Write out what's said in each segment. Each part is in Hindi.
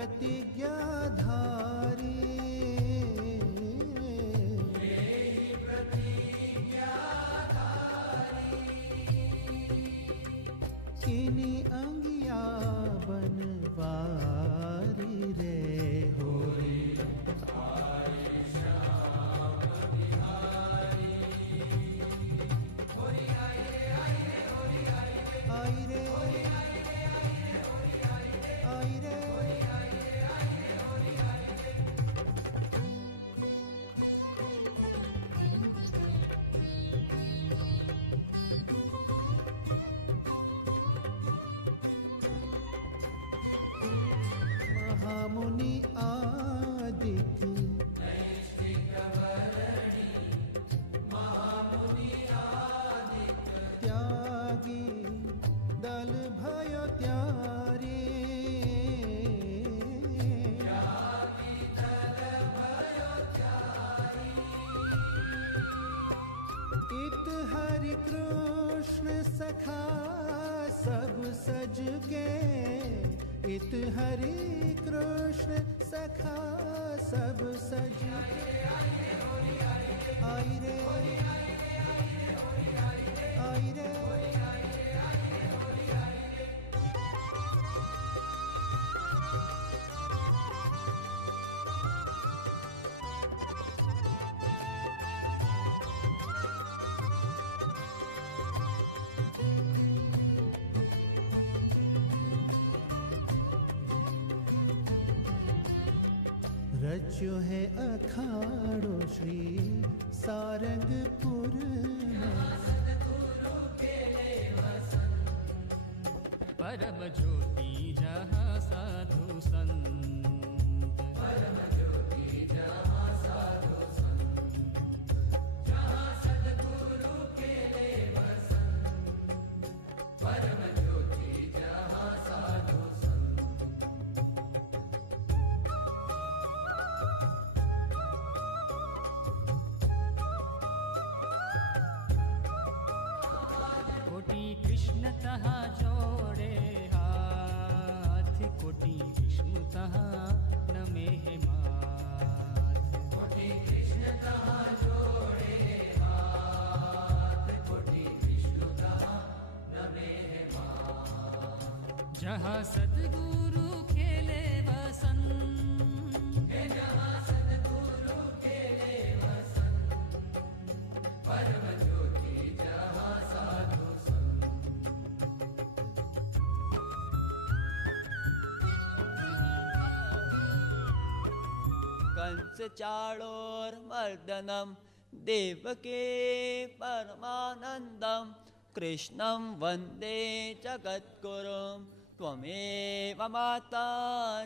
प्रतिज्ञाधारी किनी अंगिया बनवारी रे होरी आई रे आई रे महामुनि आदित्य त्यागी दल भयो त्यारी इत हरि कृष्ण सखा सब सज के इत हरि कृष्ण सखा सब सज के आई रे आई रे रच्यो है अखाड़ो श्री सारंगपुर में परम ज्योति जहाँ साधु संत परम ज्योति जहाँ साधु संत जहाँ सद्गुरु के ले वसंत परम ज्योति जहाँ साधु संत कोटि कृष्ण तहाँ जोड़े हाथ कोटि विष्णु तहाँ नमे माथ कोटि कृष्ण तहाँ जोड़े हाथ कोटि विष्णु तहाँ नमे माथ जहाँ सद्गुरु खेले वसंत जहाँ सद्गुरु खेले वसंत परम ज्योति जहाँ साधु कंस चाणूरमर्दनं देवके परमानन्दं कृष्णं वन्दे जगद्गुरुं त्वमेव माता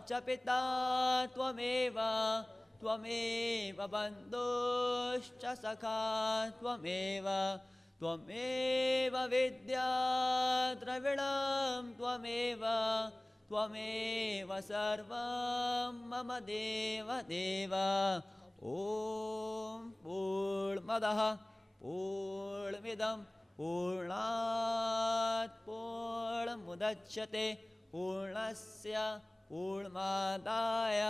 च पिता त्वमेव बन्धुश्च सखा त्वमेव विद्या द्रविणं त्वमेव सर्वं मम देव देव ॐ पूर्णमदः पूर्णमिदं पूर्णात् पूर्णमुदच्यते पूर्णस्य पूर्णमादाय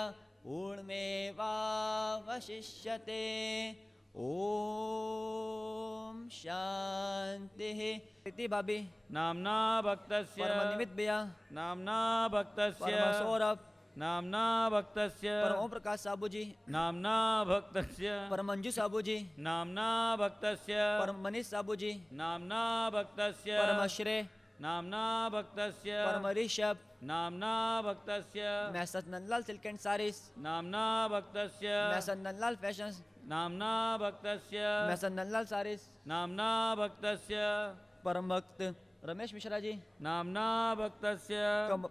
पूर्णमेवावशिष्यते ॐ शान्तिः इति भाभी नाम्ना भक्तस्य परमनिमित्तभया नाम्ना भक्तस्य परमसौरभ नाम्ना भक्तस्य परम ओम प्रकाश साबूजी नाम्ना भक्तस्य परम मंजू साबूजी नाम्ना भक्तस्य परम मनीष साबूजी नाम्ना भक्तस्य परम श्रेय नाम्ना भक्तस्य परम ऋषभ नाम्ना भक्तस्य मैसत नंदलाल सिल्क एंड सारीस नाम्ना भक्तस्य मैसत नंदलाल फैशंस नाम्ना भक्तस्य मैसत नंदलाल सारीस नाम्ना भक्तस्य परम भक्त रमेश मिश्रा जी नाम्ना भक्तस्य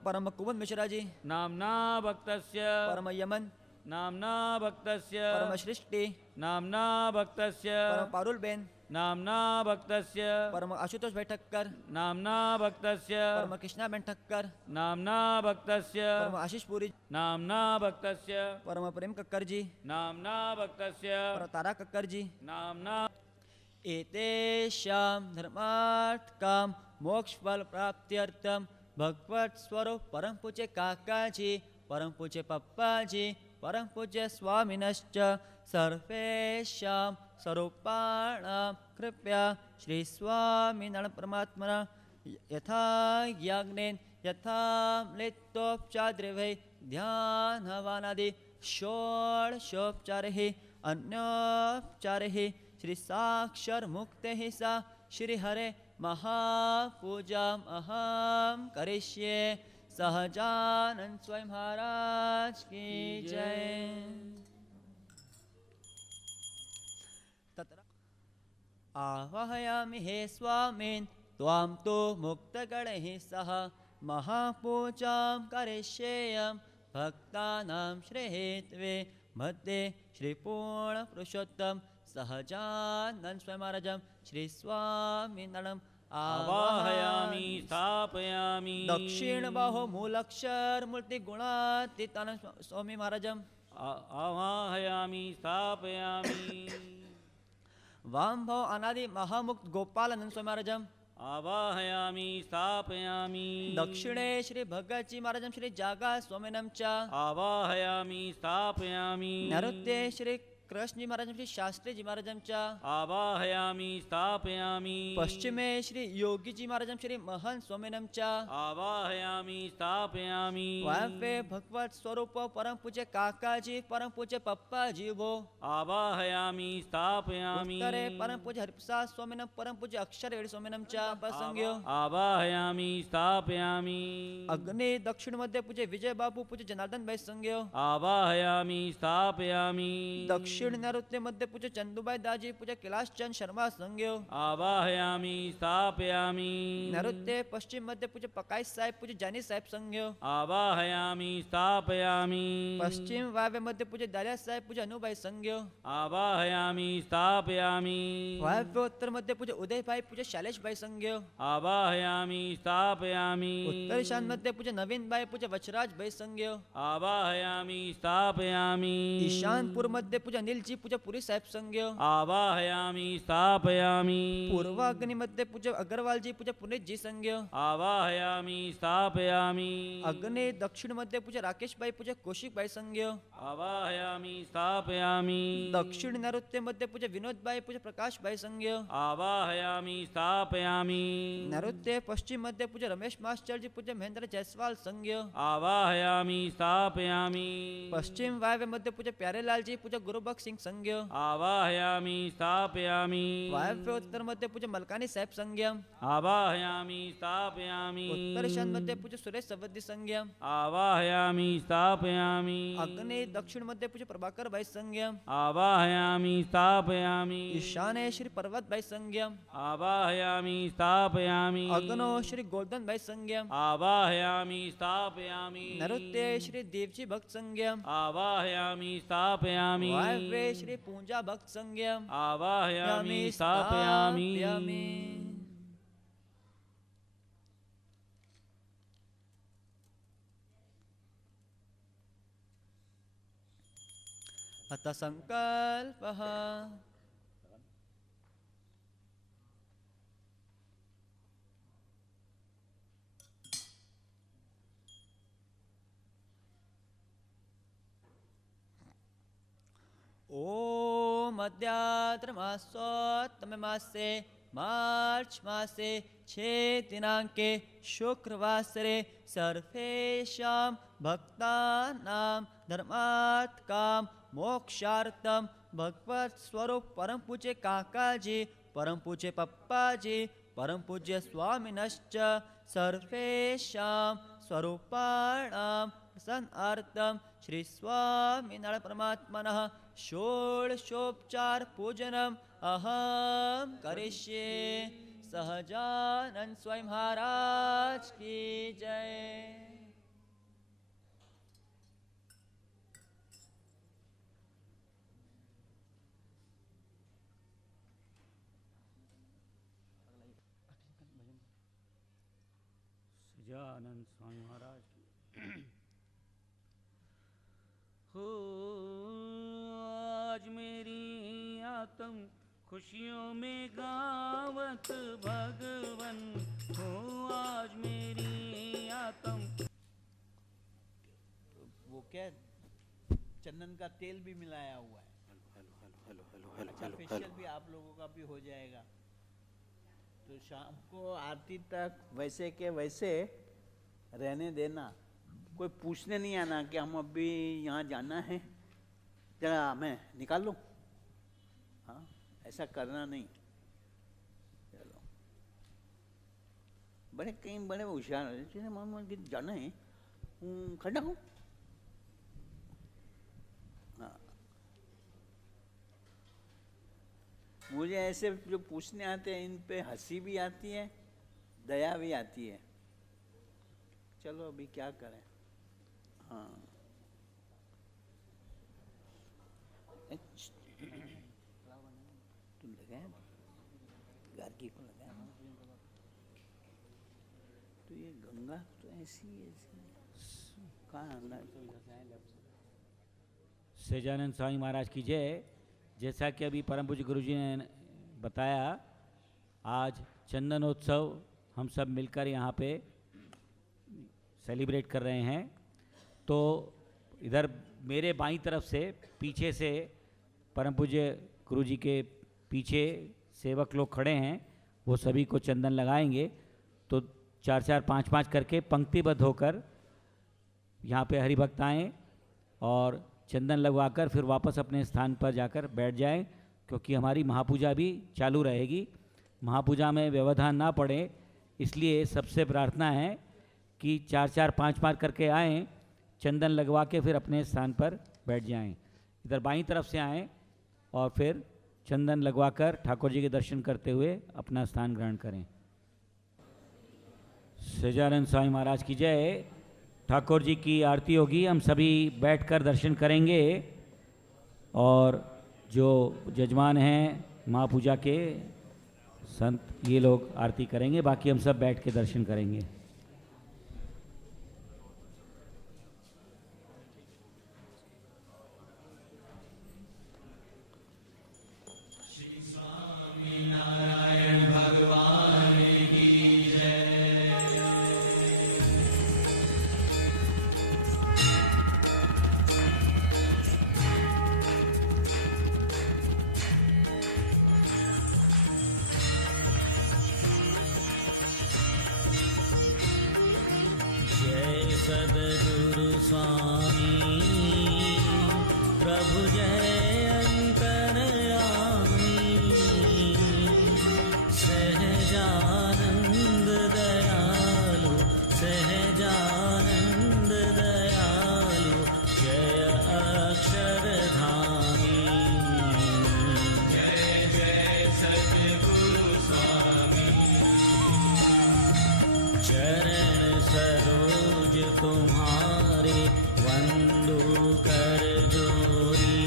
परम कुबंद मिश्रा जी नाम्ना भक्तस्य परम यमन नाम्ना भक्तस्य परम सृष्टि नाम्ना भक्तस्य परम पारुल बेन नाम्ना भक्तस्य परम आशुतोष भाई ठक्कर नाम्ना भक्तस्य परम कृष्णा बेन ठक्कर नाम्ना भक्तस्य परम आशीष पुरी नाम्ना भक्तस्य परम प्रेम कक्कर जी नाम्ना भक्तस्य परम तारा कक्कर जी नाम्ना एतेषां धर्मार्थकाम मोक्ष फल प्राप्त्यर्थम भगवत स्वरूप परम पूज्य काका जी પરમ પૂજ્ય પપ્પાજી, પરમ પૂજ્ય સ્વામિનશ્ચ સર્વેષાં સ્વરૂપાણાં કૃપયા શ્રી સ્વામિનારાયણ પરમાત્મના યથા યાજ્ઞેન યથા લિત્તોપચાદ્રવૈ ધ્યાનવાનાદિ ષોડશોપચારૈ અન્યોપચારૈ શ્રી સાક્ષર મુક્તૈ સા શ્રી હરે મહાપૂજામ અહમ કરિષ્યે. સહજાનંદ સ્વામી મહારાજ કી જય. આવાહયામિ હે સ્વામીન ત્વામ તો મુક્તગણૈઃ સહ મહાપૂજાં કરિષ્યેયં ભક્તાનાં શ્રેહેત્વે મધ્યે શ્રી પૂર્ણ પુરુષોત્તમ સહજાનંદ સ્વામી મહારાજમ શ્રી સ્વામિનારાયણ આવાહયામિ સ્થાપયામિ. દક્ષિણ બાહો મૂલક્ષર મૂર્તિ ગુણાતીતાનંદ સ્વામી મહારાજમ આવાહયામિ સ્થાપયામિ. વામ ભાવ અનાદિ મહામુક્ત ગોપાલાનંદ સ્વામી મહારાજમ આવાહયામિ સ્થાપયામિ. દક્ષિણે શ્રી ભગતજી મહારાજમ શ્રી જાગા સ્વામિનમ ચ આવાહયામિ સ્થાપયામિ. નૈઋત્યે શ્રી કૃષ્ણજી મહારાજમ શ્રી શાસ્ત્રીજી મહારાજમ ચ આવાહયામિ સ્થાપયામિ. પશ્ચિમે શ્રી યોગીજી મહારાજમ શ્રી મહંત સ્વામિનમ ચ આવાહયામિ સ્થાપયામિ. વાયવ્યે ભગવત સ્વરૂપ પરમ પૂજ્ય કાકાજી પરમ પૂજ્ય પપ્પાજી ઉભો. આવાહયામિ સ્થાપયામિ. ઉત્તરે પરમ પૂજ્ય હરિપ્રસાદ સ્વામિનમ પરમ પૂજ્ય અક્ષરવેદ સ્વામિનમ ચ પ્રસંગ્યો. આવાહયામિ સ્થાપયામિ. અગ્નિ દક્ષિણ મધ્ય પૂજ્ય વિજય બાપુ પૂજ્ય જનાર્દનભાઈ સંગ્યો. આવાહયામિ સ્થાપયામિ. દક્ષિણ નૈઋત્ય મધ્ય પૂજ્ય ચંદુભાઈ દાજી પૂજ્ય કૈલાસચંદ શર્મા સંગ્યો. આવાહયામિ સ્થાપયામિ. નૈઋત્ય પશ્ચિમ મધ્ય પૂજ્ય પકાઈ સાહેબ પૂજ્ય જાની સાહેબ સંગ્યો. આવાહયામિ સ્થાપયામિ. પશ્ચિમ વાયવ્ય મધ્ય પૂજ્ય દાલિયા સાહેબ પૂજ્ય અનુભાઈ સંગ્યો. આવાહયામિ સ્થાપયામિ. વાયવ્ય ઉત્તર મધ્ય પૂજ્ય ઉદયભાઈ પૂજ્ય શૈલેષભાઈ સંગ્યો. આવાહયામિ સ્થાપયામિ. ઉત્તર ઈશાન મધ્ય પૂજ્ય નવીનભાઈ પૂજ્ય વચરાજભાઈ સંગ્યો. આવાહયામિ સ્થાપયામિ. ઈશાનપુર મધ્ય પૂજ્ય અનિલજી પૂજ્ય પુરી સાહેબ સંગ્યો. આવાહયામિ સ્થાપયામિ. પૂર્વ અગ્નિ મધ્ય પૂજ્ય અગરવાલજી પૂજ્ય પુનિતજી સંગ્યો. આવાહયામિ સ્થાપયામિ. અગ્નિ દક્ષિણ મધ્ય પૂજ્ય રાકેશભાઈ પૂજ્ય કૌશિકભાઈ સંગ્યો. આવાહયામિ સ્થાપયામિ. દક્ષિણ નૈઋત્ય મધ્ય પૂજ્ય વિનોદભાઈ પૂજ્ય પ્રકાશભાઈ સંગ્યો. આવાહયામિ સ્થાપયામિ. નૈઋત્ય પશ્ચિમ મધ્ય પૂજ્ય રમેશ માસ્ટરજી પૂજ્ય મહેન્દ્ર જયસ્વાલ સંગ્યો. આવાહયામિ સ્થાપયામિ. પશ્ચિમ વાયવ્ય મધ્ય પૂજ્ય પ્યારેલાલજી પૂજ્ય ગુરુબક્ષ સિંહ સંગ્યો. આવાહયામિ સ્થાપયામિ. વાયવ્ય ઉત્તર મધ્ય પૂજ્ય મલકાની સાહેબ સંગ્યમ. આવાહયામિ સ્થાપયામિ. ઉત્તર ઈશાન મધ્ય પૂજ્ય સુરેશ સવદી સંગ્યમ. આવાહયામિ સ્થાપયામિ. અગ્નિ દક્ષિણ મધ્ય પૂજ્ય પ્રભાકરભાઈ સંગ્યમ. આવાહયામિ સ્થાપયામિ. ઈશાને શ્રી પર્વતભાઈ સંગ્યમ. આવાહયામિ સ્થાપયામિ. અગ્નો શ્રી ગોર્ધનભાઈ સંગ્યમ. આવાહયામિ સ્થાપયામિ. નૈઋત્ય શ્રી દેવજી ભક્ત સંગ્યમ. આવાહયામિ સ્થાપયામિ. વાયવ્ય શ્રી પૂંજા ભક્ત સંગ્યમ. આવાહયામિ સ્થાપયામિ. અથ સંકલ્પઃ ઓમ અદ્યાત્ર માસોત્તમે માસે માર્ચ માસે 6 દિનાંકે શુક્રવાસરે સર્વેષાં ભક્તાનાં ધર્માર્થકામ મોક્ષાર્થમ ભગવત સ્વરૂપ પરમ પૂજ્ય કાકાજી પરમ પૂજ્ય પપ્પાજી પરમ પૂજ્ય સ્વામિનશ્ચ સર્વેષાં સ્વરૂપાણાં પ્રસન્નાર્થમ શ્રી સ્વામિનારાયણ પરમાત્મનઃ ષોડશોપચાર પૂજનમ અહમ કરિષ્યે. સહજાનંદ સ્વામી મહારાજ કી જય. સહજાનંદ સ્વામી મહારાજ हो आज मेरी आत्म खुशियों में गावत भगवन हो आज मेरी आत्म चंदन का तेल भी मिलाया हुआ है। अच्छा, फेशियल भी आप लोगों का भी हो जाएगा। तो शाम को आरती तक वैसे के वैसे रहने देना, कोई पूछने नहीं आना कि हम अभी यहाँ जाना है, जरा मैं निकाल लूँ, हाँ ऐसा करना नहीं। चलो, बड़े कई बड़े होशियार हो, मामा जाना है, खड़ा हूँ, हाँ। मुझे ऐसे जो पूछने आते हैं इन पे हंसी भी आती है, दया भी आती है। चलो अभी क्या करें, हाँ। तुम लगाया गार्गी को लगाया, तो ये गंगा तो ऐसी कहाँ सच्चिदानंद स्वामी महाराज की जय। जैसा कि अभी परम पूज्य गुरु जी ने बताया, आज चंदनोत्सव हम सब मिलकर यहाँ पे सेलिब्रेट कर रहे हैं। तो इधर मेरे बाईं तरफ से पीछे से परम पूज्य गुरु जी के पीछे सेवक लोग खड़े हैं, वो सभी को चंदन लगाएंगे। तो 4-4, 5-5 करके पंक्तिबद्ध होकर यहाँ पे हरिभक्त आएँ और चंदन लगवाकर फिर वापस अपने स्थान पर जाकर बैठ जाएं, क्योंकि हमारी महापूजा भी चालू रहेगी। महापूजा में व्यवधान ना पड़े, इसलिए सबसे प्रार्थना है कि 4-4, 5-5 करके आएँ, चंदन लगवा के फिर अपने स्थान पर बैठ जाएं। इधर बाईं तरफ से आएँ और फिर चंदन लगवाकर ठाकुर जी के दर्शन करते हुए अपना स्थान ग्रहण करें। सच्चिदानंद स्वामी महाराज की जय। ठाकुर जी की आरती होगी, हम सभी बैठकर दर्शन करेंगे और जो जजमान हैं महापूजा के संत, ये लोग आरती करेंगे, बाकी हम सब बैठ के दर्शन करेंगे। सद्गुरु स्वामी प्रभु जय अंतरयामी, सहजानंद दयालु सहजानंद दयालु, जय अक्षरधामी। जय जय सद्गुरु स्वामी। चरण सरोज तुम्हारे वंदु कर जोरी,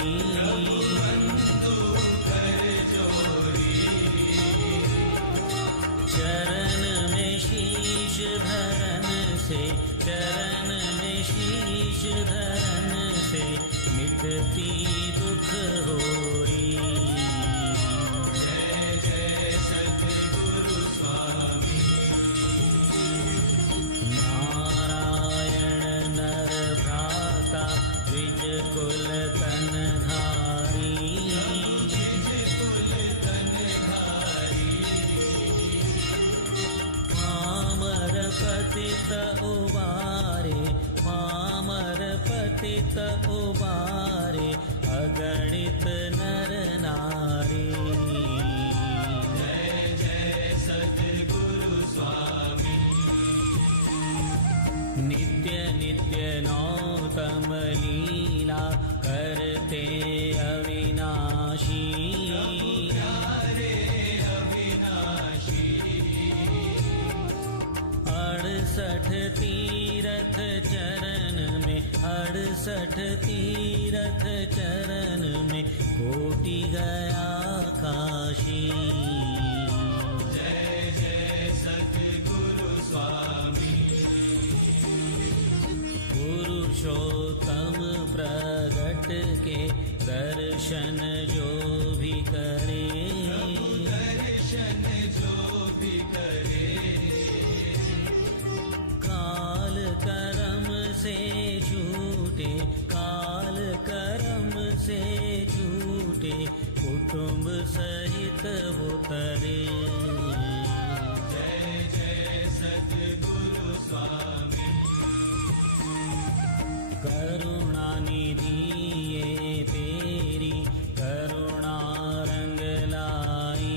चरण में शीश धरन से, चरण में शीश धरन से मिटती दुख होरी। जय जय सद्गुरु स्वामी। नारायण नर भ्राता द्विज कुल तनधारी, पामर पतित उबारे, पामर पतित उबारे, अगणित नर नारी। जय जय सद्गुरु स्वामी। नित्य नित्य नौतम लीला करते अविनाशी, 68 तीरथ चरण में, 68 तीरथ चरण में कोटि गया काशी। जय जय सद्गुरु स्वामी। पुरुषोत्तम प्रगट के दर्शन जो भी करे, दर्शन जो भी करे, काल कर्म से छूटे, काल कर्म से छूटे कुटुंब सहित वो तरे। जय जय सद्गुरु स्वामी। करुणा निधि ये तेरी करुणा रंग लाई।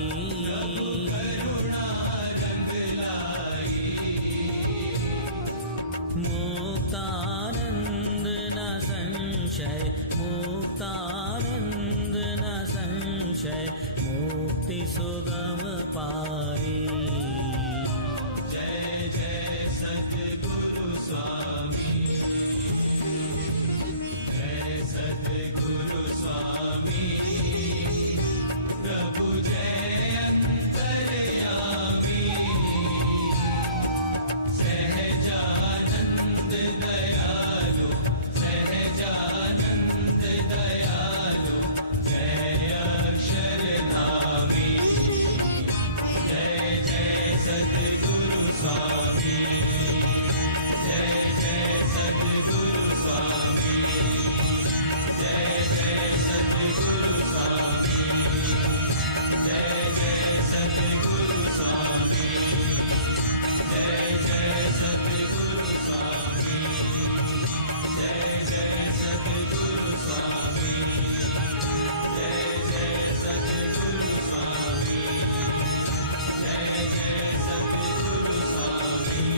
मुक्तानंद न संशय, मुक्तानंद न संशय, मुक्ति सुगम पाए। जय जय सद्गुरु स्वामी। जय सद्गुरु स्वामी। प्रभु जय अंतर्यामी। सहजानंद दयालु, सहजानंद दयालु, जय अक्षरधामी। जय जय सद्गुरु स्वामी। जय जय सद्गुरु स्वामी। जय जय सद्गुरु स्वामी। जय जय सद्गुरु स्वामी। जय जय सद्गुरु स्वामी। जय जय सद्गुरु स्वामी। जय जय सद्गुरु स्वामी। जय जय सद्गुरु स्वामी।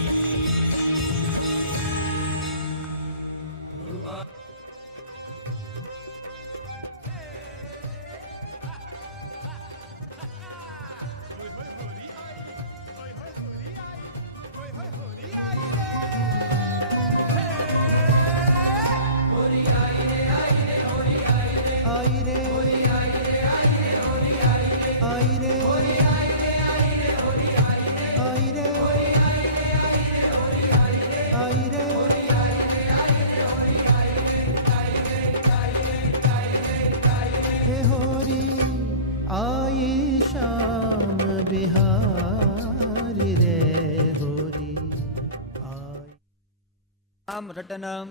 आई रे आई रे आई रे आई रे हे होरी आई शाम बिहारी रे होरी आई। नाम रटनम।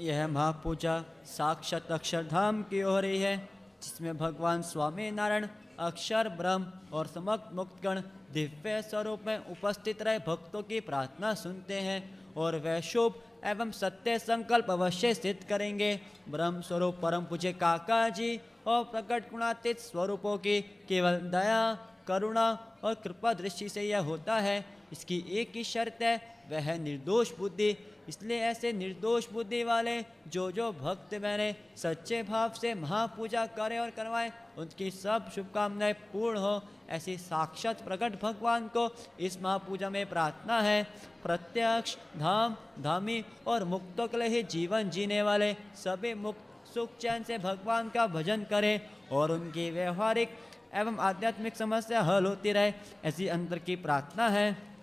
यह महापूजा साक्षात अक्षरधाम की हो रही है, जिसमें भगवान स्वामी नारायण अक्षर ब्रह्म और समस्त मुक्तगण दिव्य स्वरूप में उपस्थित रहे भक्तों की प्रार्थना सुनते हैं और वह शुभ एवं सत्य संकल्प अवश्य सिद्ध करेंगे। ब्रह्म स्वरूप परम पूज्य काका जी और प्रकट गुणातीत स्वरूपों की केवल दया, करुणा और कृपा दृष्टि से यह होता है। इसकी एक ही शर्त है, वह है निर्दोष बुद्धि। इसलिए ऐसे निर्दोष बुद्धि वाले जो भक्त मैंने सच्चे भाव से महापूजा करें और करवाएं, उनकी सब शुभकामनाएं पूर्ण हो, ऐसी साक्षात प्रकट भगवान को इस महापूजा में प्रार्थना है। प्रत्यक्ष धाम धामी और मुक्तों के लिए ही जीवन जीने वाले सभी मुक्त सुख चैन से भगवान का भजन करें और उनकी व्यवहारिक एवं आध्यात्मिक समस्या हल होती रहे, ऐसी अंतर की प्रार्थना है।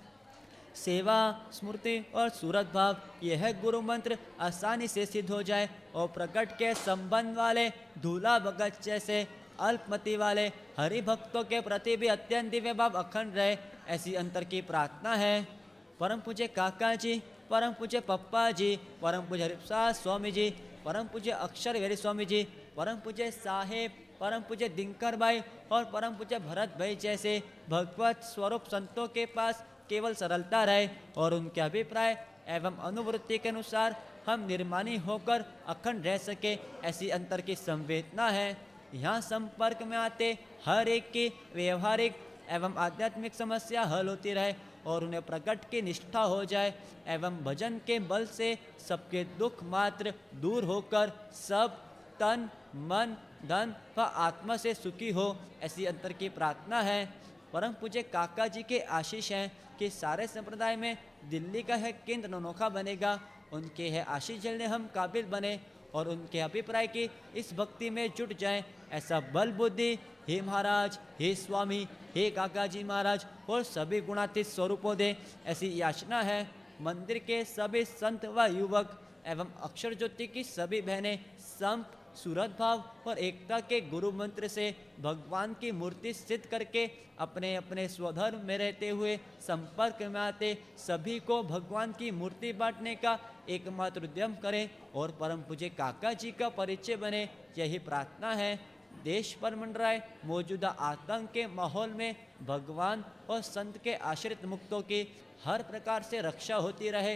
सेवा, स्मृति और सूरत भाव, यह गुरु मंत्र आसानी से सिद्ध हो जाए और प्रकट के संबंध वाले दूल्हा भगत जैसे अल्पमति वाले हरि भक्तों के प्रति भी अत्यंत दिव्य भाव अखंड रहे, ऐसी अंतर की प्रार्थना है। परम पूज्य काका जी, परम पूज्य पप्पा जी, परम पूज्य हरिप्रसाद स्वामी जी, परम पूज्य अक्षर वेरी स्वामी जी, परम पूज्य साहेब, परम पूज्य दिनकर भाई और परम पूज्य भरत भाई जैसे भगवत स्वरूप संतों के पास केवल सरलता रहे और उनके अभिप्राय एवं अनुवृत्ति के अनुसार हम निर्माणी होकर अखंड रह सके, ऐसी अंतर की संवेदना है। यहाँ संपर्क में आते हर एक की व्यवहारिक एवं आध्यात्मिक समस्या हल होती रहे और उन्हें प्रकट की निष्ठा हो जाए एवं भजन के बल से सबके दुख मात्र दूर होकर सब तन मन धन व आत्मा से सुखी हो, ऐसी अंतर की प्रार्थना है। परम पूज्य काका जी के आशीष हैं कि सारे संप्रदाय में दिल्ली का है केंद्र अनोखा बनेगा। उनके है आशीष झेलने हम काबिल बने और उनके अभिप्राय की इस भक्ति में जुट जाएं, ऐसा बल बुद्धि हे महाराज, हे स्वामी, हे काका जी महाराज और सभी गुणातीत स्वरूपों दे, ऐसी याचना है। मंदिर के सभी संत व युवक एवं अक्षर ज्योति की सभी बहनें संप सूरत भाव और एकता के गुरु मंत्र से भगवान की मूर्ति सिद्ध करके अपने अपने स्वधर्म में रहते हुए संपर्क में आते सभी को भगवान की मूर्ति बांटने का एकमात्र उद्यम करें और परम पूज्य काका जी का परिचय बने, यही प्रार्थना है। देश पर मंडराए मौजूदा आतंक के माहौल में भगवान और संत के आश्रित मुक्तों की हर प्रकार से रक्षा होती रहे।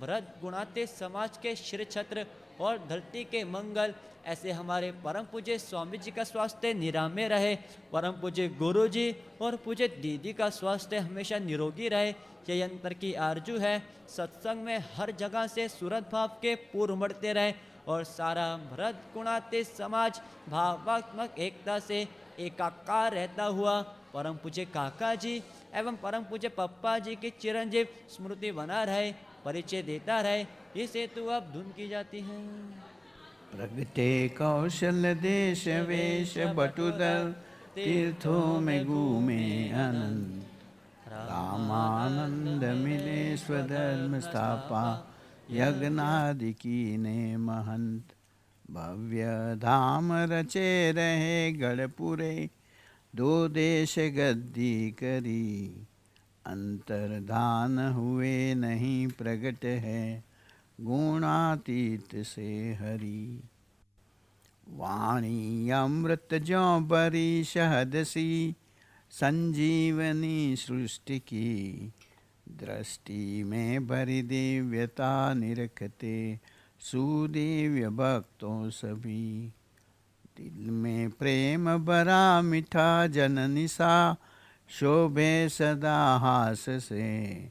व्रत गुणाते समाज के श्री छत्र और धरती के मंगल, ऐसे हमारे परम पूज्य स्वामी जी का स्वास्थ्य निरामय रहे। परम पूज्य गुरु जी और पूज्य दीदी का स्वास्थ्य हमेशा निरोगी रहे, यही अंतर की आरजू है। सत्संग में हर जगह से सूरत भाव के पूर्व बढ़ते रहे और सारा व्रत गुणाते समाज भावात्मक एकता से एकाकार रहता हुआ परम पूज्य काका जी एवं परम पूज्य पप्पा जी की चिरंजीव स्मृति बना रहे, परिचय देता रहे, इस हेतु अब धुन की जाती है। प्रगटे कौशल देश वेश बटुदर तीर्थों में घूमे अनंत, रामानंद मिले स्वधर्म स्थापा यज्ञादि कीने महंत। भव्य धाम रचे रहे गढ़पुरे दो देश गद्दी करी, अंतर्धान हुए नहीं प्रगट है गुणातीत से हरि। वाणी अमृत ज्यों बरी शहद सी संजीवनी सृष्टि की, दृष्टि में भरी दिव्यता निरखते सुदिव्य भक्तों सभी। दिल में प्रेम भरा मीठा जननी सा शोभे सदा हास से,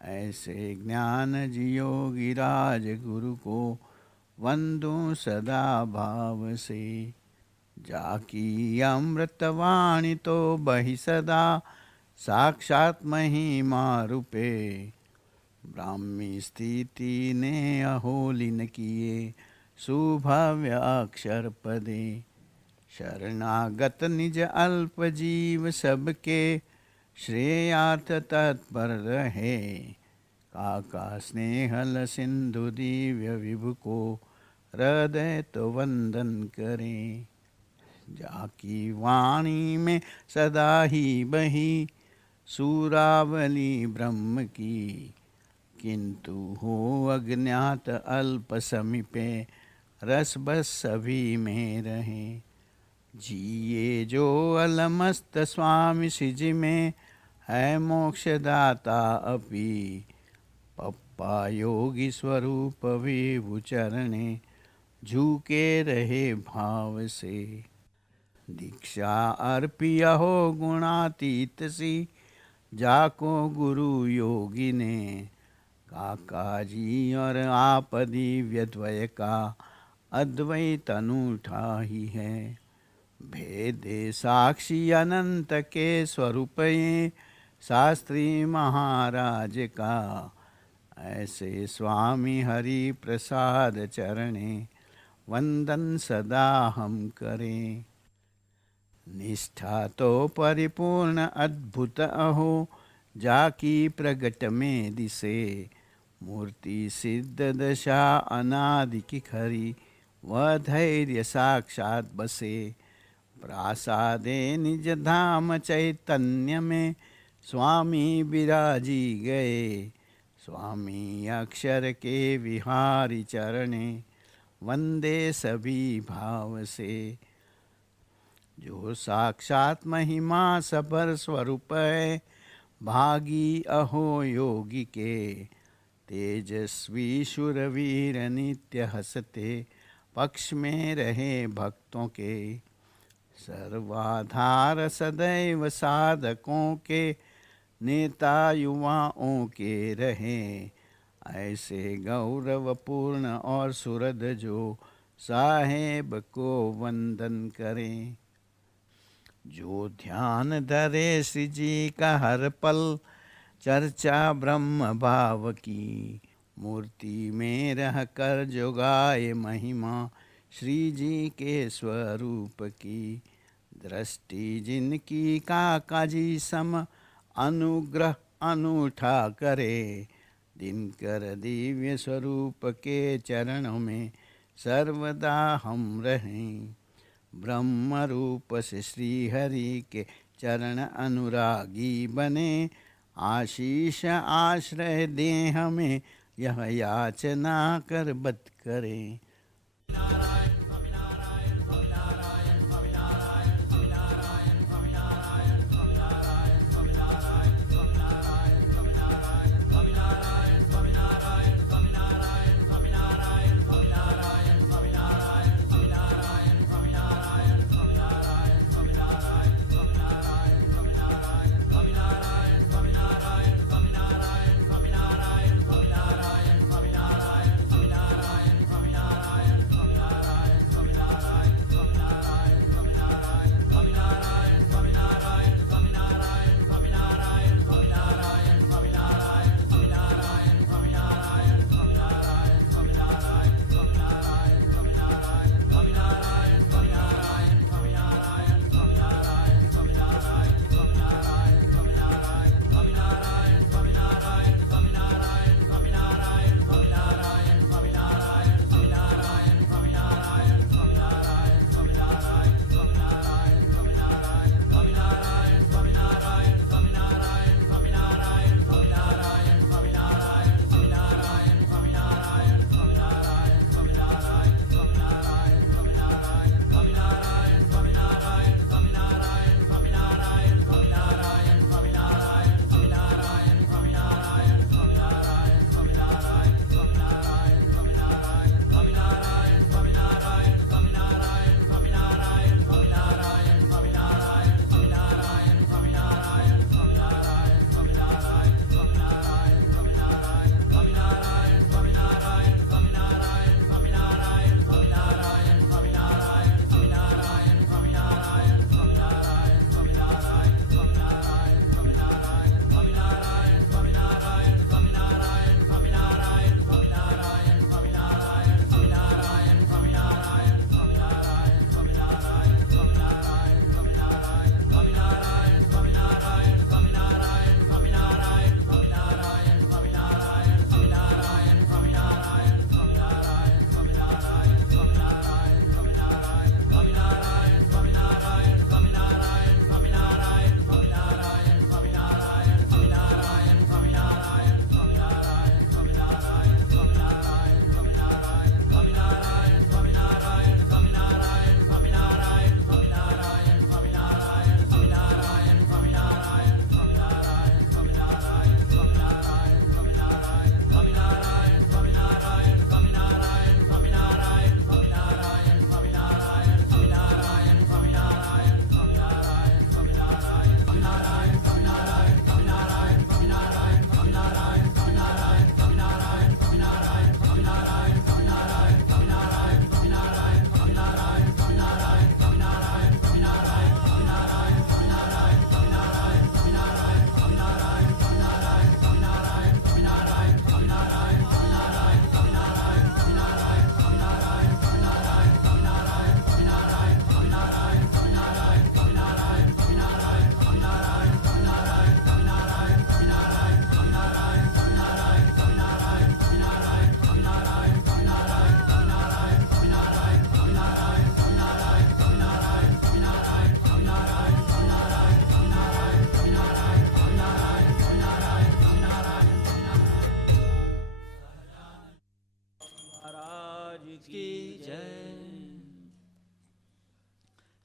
ऐसे ज्ञान जियो गिराज गुरु को वंदू सदा भाव से। जाकी अमृत वाणी तो बही सदा साक्षात महिमा रूपे, ब्राह्मी स्थिति ने अहोलिन किए सुभव्य अक्षर पदे। शरणागत निज अल्प जीव सबके श्रेयार्थ तत्पर रहे, काका स्नेहल सिंधु दिव्य विभु को हृदय तो वंदन करें। जाकी वाणी में सदा ही बही सूरावली ब्रह्म की, किंतु हो अज्ञात अल्प समीपे रस बस सभी में रहे। जिए जो अलमस्त स्वामी सिज में है मोक्षदाता अपि, पप्पा योगी स्वरूप विभु चरणे झुके रहे भाव से। दीक्षा अर्पिया हो गुणातीत सी, जाको गुरु योगी ने, काका जी और आप दिव्य द्वय का अद्वैत अनूठा ही है। भेदे साक्षी अनंत के स्वरूप ये शास्त्री महाराज का, ऐसे स्वामी हरि प्रसाद चरणे वंदन सदा हम करें। निष्ठा तो परिपूर्ण अद्भुत अहो, जाकी प्रगट में दिसे, मूर्ति सिद्ध दशा अनादि की खरी, वह धैर्य साक्षात बसे। प्रासादे निज धाम चैतन्य में स्वामी विराजी गए, स्वामी अक्षर के विहारी चरणे वंदे सभी भाव से। जो साक्षात महिमा सबर स्वरूप है, भागी अहो योगी के, तेजस्वी शूरवीर नित्य हंसते पक्ष में रहे भक्तों के। सर्वाधार सदैव साधकों के, नेता युवाओं के रहे, ऐसे गौरवपूर्ण और सुरद जो साहेब को वंदन करें। जो ध्यान धरे श्री जी का हर पल, चर्चा ब्रह्म भाव की, मूर्ति में रह कर जो गाए महिमा श्री जी के स्वरूप की। दृष्टि जिनकी काका जी सम, अनुग्रह अनूठा करे, दिनकर दिव्य स्वरूप के चरणों में सर्वदा हम रहें। ब्रह्म रूप से श्री हरि के चरण अनुरागी बने, आशीष आश्रय दे हमें, यह याचना कर बत करें।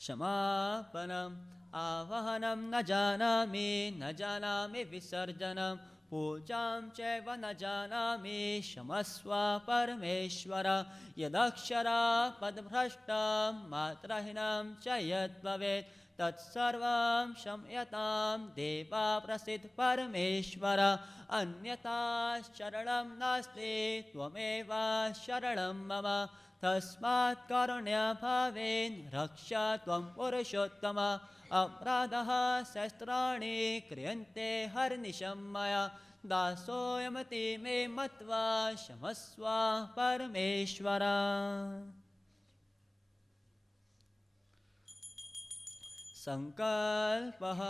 क्षमापनम् आवाहनं न जानामि विसर्जनं पूजां चैव न जानामि क्षमस्व परमेश्वर यदक्षरा पदभ्रष्टं मात्राहीनं च यद्भवेत् तत्सर्वं क्षम्यतां देवा प्रसीद परमेश्वर अन्यथा शरणं नास्ति त्वमेव शरणं मम तस्मात् कारुण्याभावेन रक्ष त्वं पुरुषोत्तम अपराधः शस्त्राणि क्रियन्ते हरनिशं मया दासोऽयमति मे मत्वा क्षमस्व परमेश्वर संकल्पः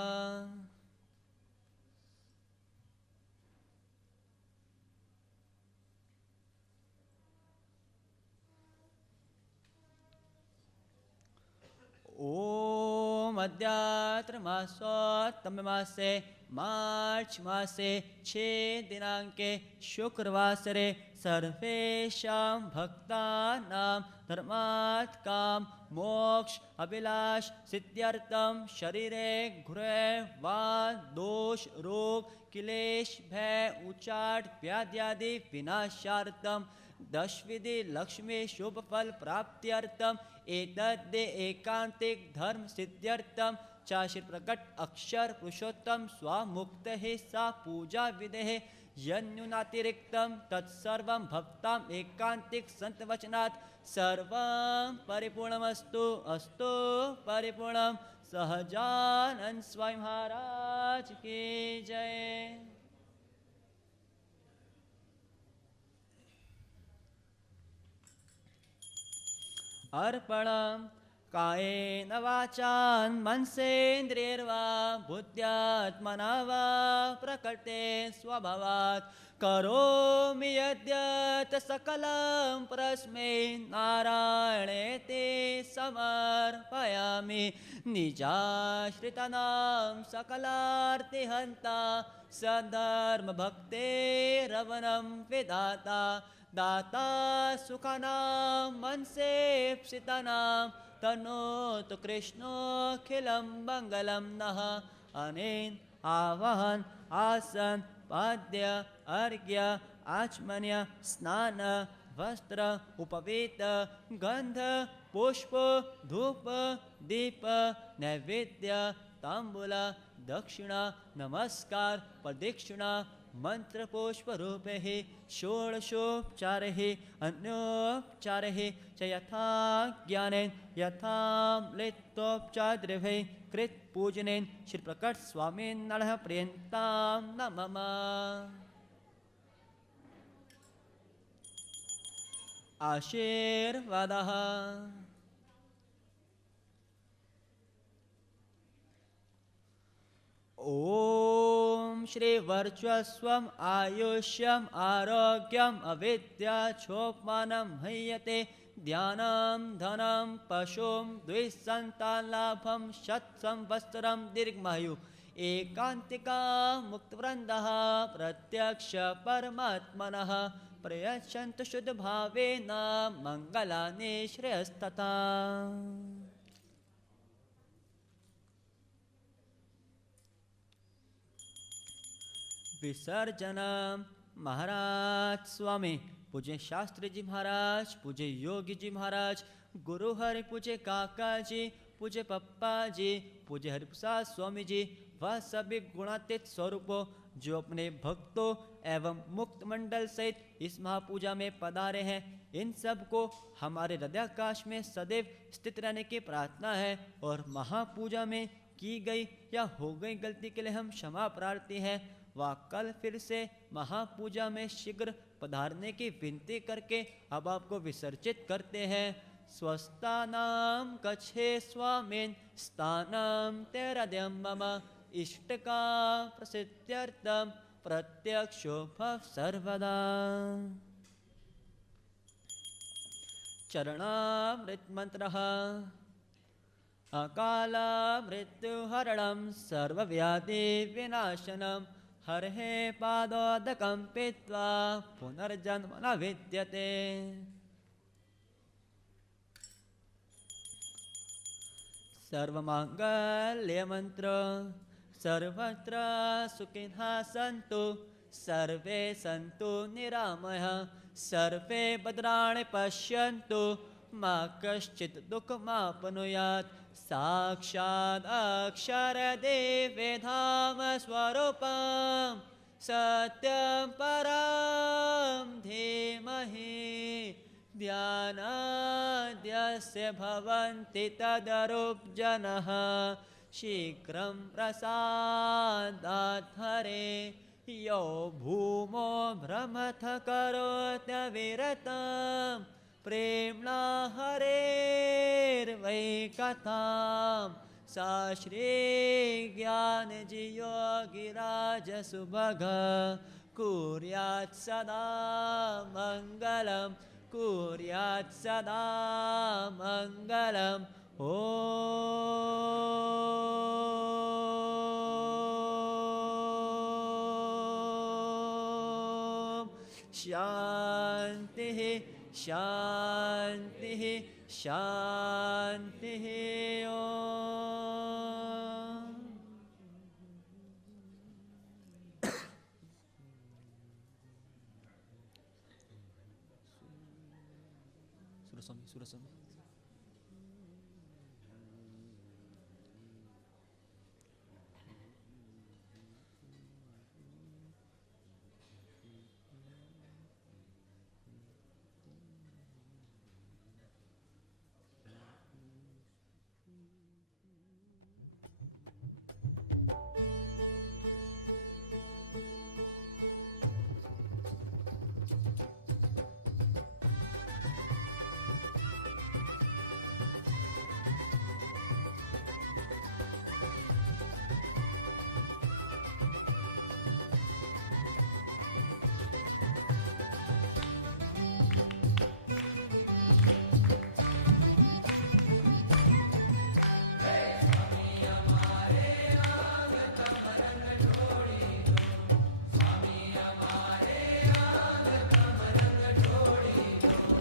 मध्यात्र मासोत्तम मासे मार्च मासे 6 दिनांके शुक्रवासरे सर्वेषां भक्तानां धर्मात् काम मोक्ष अभिलाष सिद्ध्यर्थम शरीरे घुरे वा दोष रोग क्लेश भय उचाट व्याध्यादि विनाशार्थम दशविधि लक्ष्मी शुभ फल प्राप्त्यर्थम एतद्दे एकांतिक धर्म सिद्ध्यर्थम चाशिर प्रकट अक्षर पुरुषोत्तम स्वामुक्त है सा पूजा विधे यन्युनातिरिक्तम तत्सर्वं भक्ताम एकांतिक संत वचनात् सर्वं परिपूर्णमस्तु अस्तु परिपूर्णम सहजानंद स्वामी महाराज की जय। अर्पणम कायेन वाचान् मनसेन्द्रियैर्वा बुद्ध्यात्मना वा प्रकृते स्वभावात् करोमि यद्यत् सकलं परस्मै नारायणेति समर्पयामि निजाश्रितानां सकलार्तिहन्ता सधर्मभक्तेरवनं विधाता दाता सुखानां मनसेप्सितानां तनोतु कृष्णोऽखिलं मङ्गलं नः। अनेन आवाहन आसन पाद्य अर्घ्य आचमन्य स्नान वस्त्र उपवेत गंध पुष्प धूप दीप नैवेद्य तांबूल दक्षिणा नमस्कार प्रदक्षिणा मंत्र पुष्प रूपे षोडशोपचारे अन्योपचारे च यथा ज्ञानेन यथामृतोपचारे कृत पूजनेन श्री प्रकट स्वामी नमः प्रियंतां नमः। आशीर्वादः ओम श्री वर्चस्वम आयुष्यम आरोग्यम अविद्या छोपमानम हयते ध्यानम धनम पशुम द्विसंतान लाभम शतसंवत्सरम दीर्घमायु एकांतिका मुक्तवृंदः प्रत्यक्ष परमात्मनः प्रयच्छन्तु शुद्ध भावेन मंगलानि श्रेयस्तथा। विसर्जनम महाराज स्वामी पूज्य शास्त्री जी महाराज पूज्य योगी जी महाराज गुरु हरि पूज्य काका जी पूज्य पप्पा जी पूज्य हरिप्रसाद स्वामी जी व सभी गुणातीत स्वरूपों जो अपने भक्तों एवं मुक्त मंडल सहित इस महापूजा में पधारे हैं, इन सब को हमारे हृदयाकाश में सदैव स्थित रहने की प्रार्थना है और महापूजा में की गई या हो गई गलती के लिए हम क्षमा प्रार्थी हैं व कल फिर से महापूजा में शीघ्र पधारने की विनती करके अब आपको विसर्जित करते हैं। स्वस्थानां कच्छे स्वामिन् स्थानं तेरद्यं मम इष्टका प्रसिद्ध्यर्थं प्रत्यक्षो भव सर्वदा। चरणामृत मंत्रः अकाल मृत्युहरणं सर्वव्याधि विनाशनं हरे पादोदकं पीत्वा पुनर्जन्म न विद्यते। सर्वमांगल्यमंत्र सर्वत्र सुखिनः सन्तु सर्वे सन्तु निरामयः सर्वे भद्राणि पश्यन्तु मा कश्चित् दुःखमाप्नुयात्। साक्षात् अक्षरदेवे धाम स्वरूपं सत्यं परं धीमहि ध्यानाद्यस्य भवन्ति तदरूपजनः शीघ्रं प्रसादात् हरे यो भूमो भ्रमथ करोत्यविरतं प्रेम्णा हरेर्वै कथां सा श्रीज्ञानयोगिराज सुभग कुर्यात् सदा मङ्गलं कुर्यात् सदा मङ्गलम्। ओम शांति शांति शांति ओम। सुरस्वामी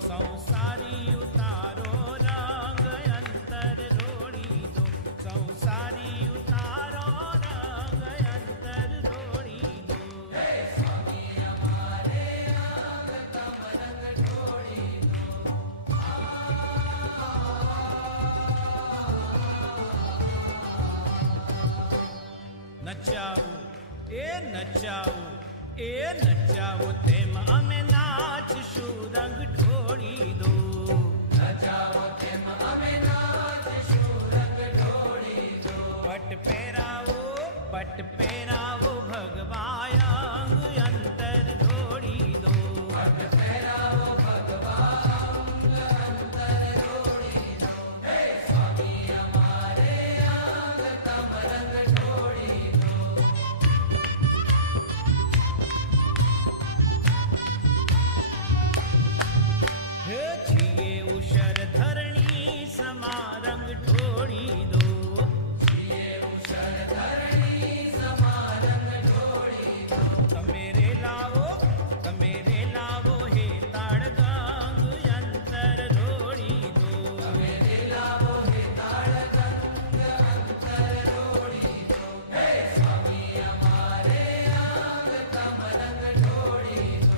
संसारी उतारो रंग अंतर रोड़ी दो, संसारी उतारो रंग अंतर रोड़ी दो। नचाओ ए नचाओ तेम अमे नाच शुरंग ढोड़ी दो। नचाओ तेम अमे नाच शुरंग ढोड़ी दो। पट पेराओ भगवायंग अंतर ढोड़ी दो। पट पेराओ भगवायंग अंतर ढोड़ी दो। हे स्वामी हमारे अंग तम रंग ढोड़ी दो। हे छिए उशर धरणी समारंग ढोड़ी दो। छिए उशर धरणी समारंग ढोड़ी दो। तमेरे लावो हे ताड़गंग अंतर ढोड़ी दो। तमेरे लावो हे ताड़गंग अंतर ढोड़ी दो। हे स्वामी हमारे अंग तम रंग ढोड़ी दो।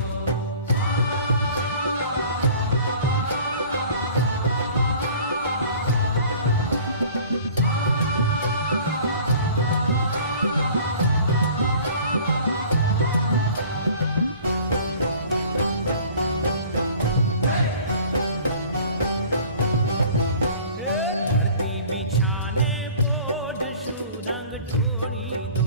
धरती बिछाने पोढ़ शुरंग ढोड़ी दो।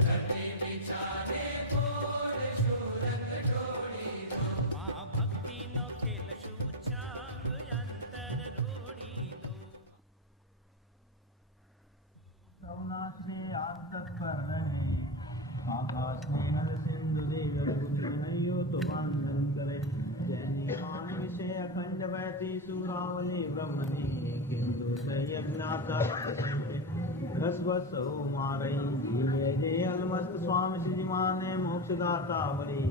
धरती बिछाने पोढ़ शुरंग ढोड़ी दो। माँ भक्ति नो खेल शुचंग अंतर रोड़ी दो। रघुनाथ से आज तक पर रहे, आकाश में नर सिंधु नहीं तो बंधन करे। जैनी पानी विषय अखंड बहती सुरावली ब्रह्मणी, किंतु सही अज्ञाता घस बस हो मारई। जय अलमस्त स्वामी श्री माने मोक्ष दाता बरी।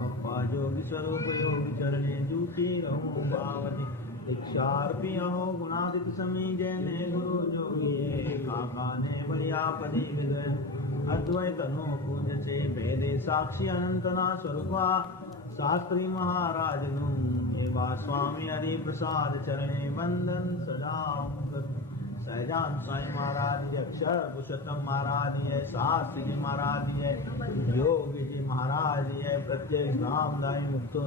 पप्पा जोगी स्वरूप योगी चरणे जूती रहूं बावती। दीक्षार्पी हो गुणादित समी जैने गुरु जोगी। काका ने बढ़िया पदी विदन अद्वैत नो पूज से भेदे साक्षी अनंतना स्वरूपा। शास्त्री महाराज नु एवा स्वामी हरि प्रसाद चरणे वंदन सदा। सहजान स्वामी महाराज जी, अक्षर पुरुषोत्तम महाराज जी है, शास्त्री जी महाराज जी है, योगी जी महाराज जी है, प्रत्येक नामदायी मुक्तों।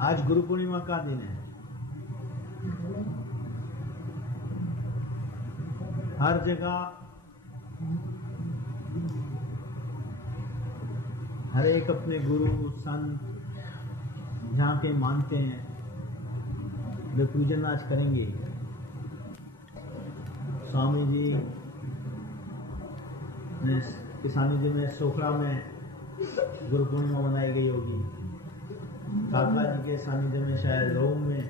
आज गुरु पूर्णिमा का दिन है। हर जगह हर एक अपने गुरु संत जहाँ के मानते हैं वे पूजन आज करेंगे। स्वामी जी ने के सानिध्य में सोखड़ा में गुरु पूर्णिमा मनाई गई होगी। काका जी के सानिध्य में शायद रोम में,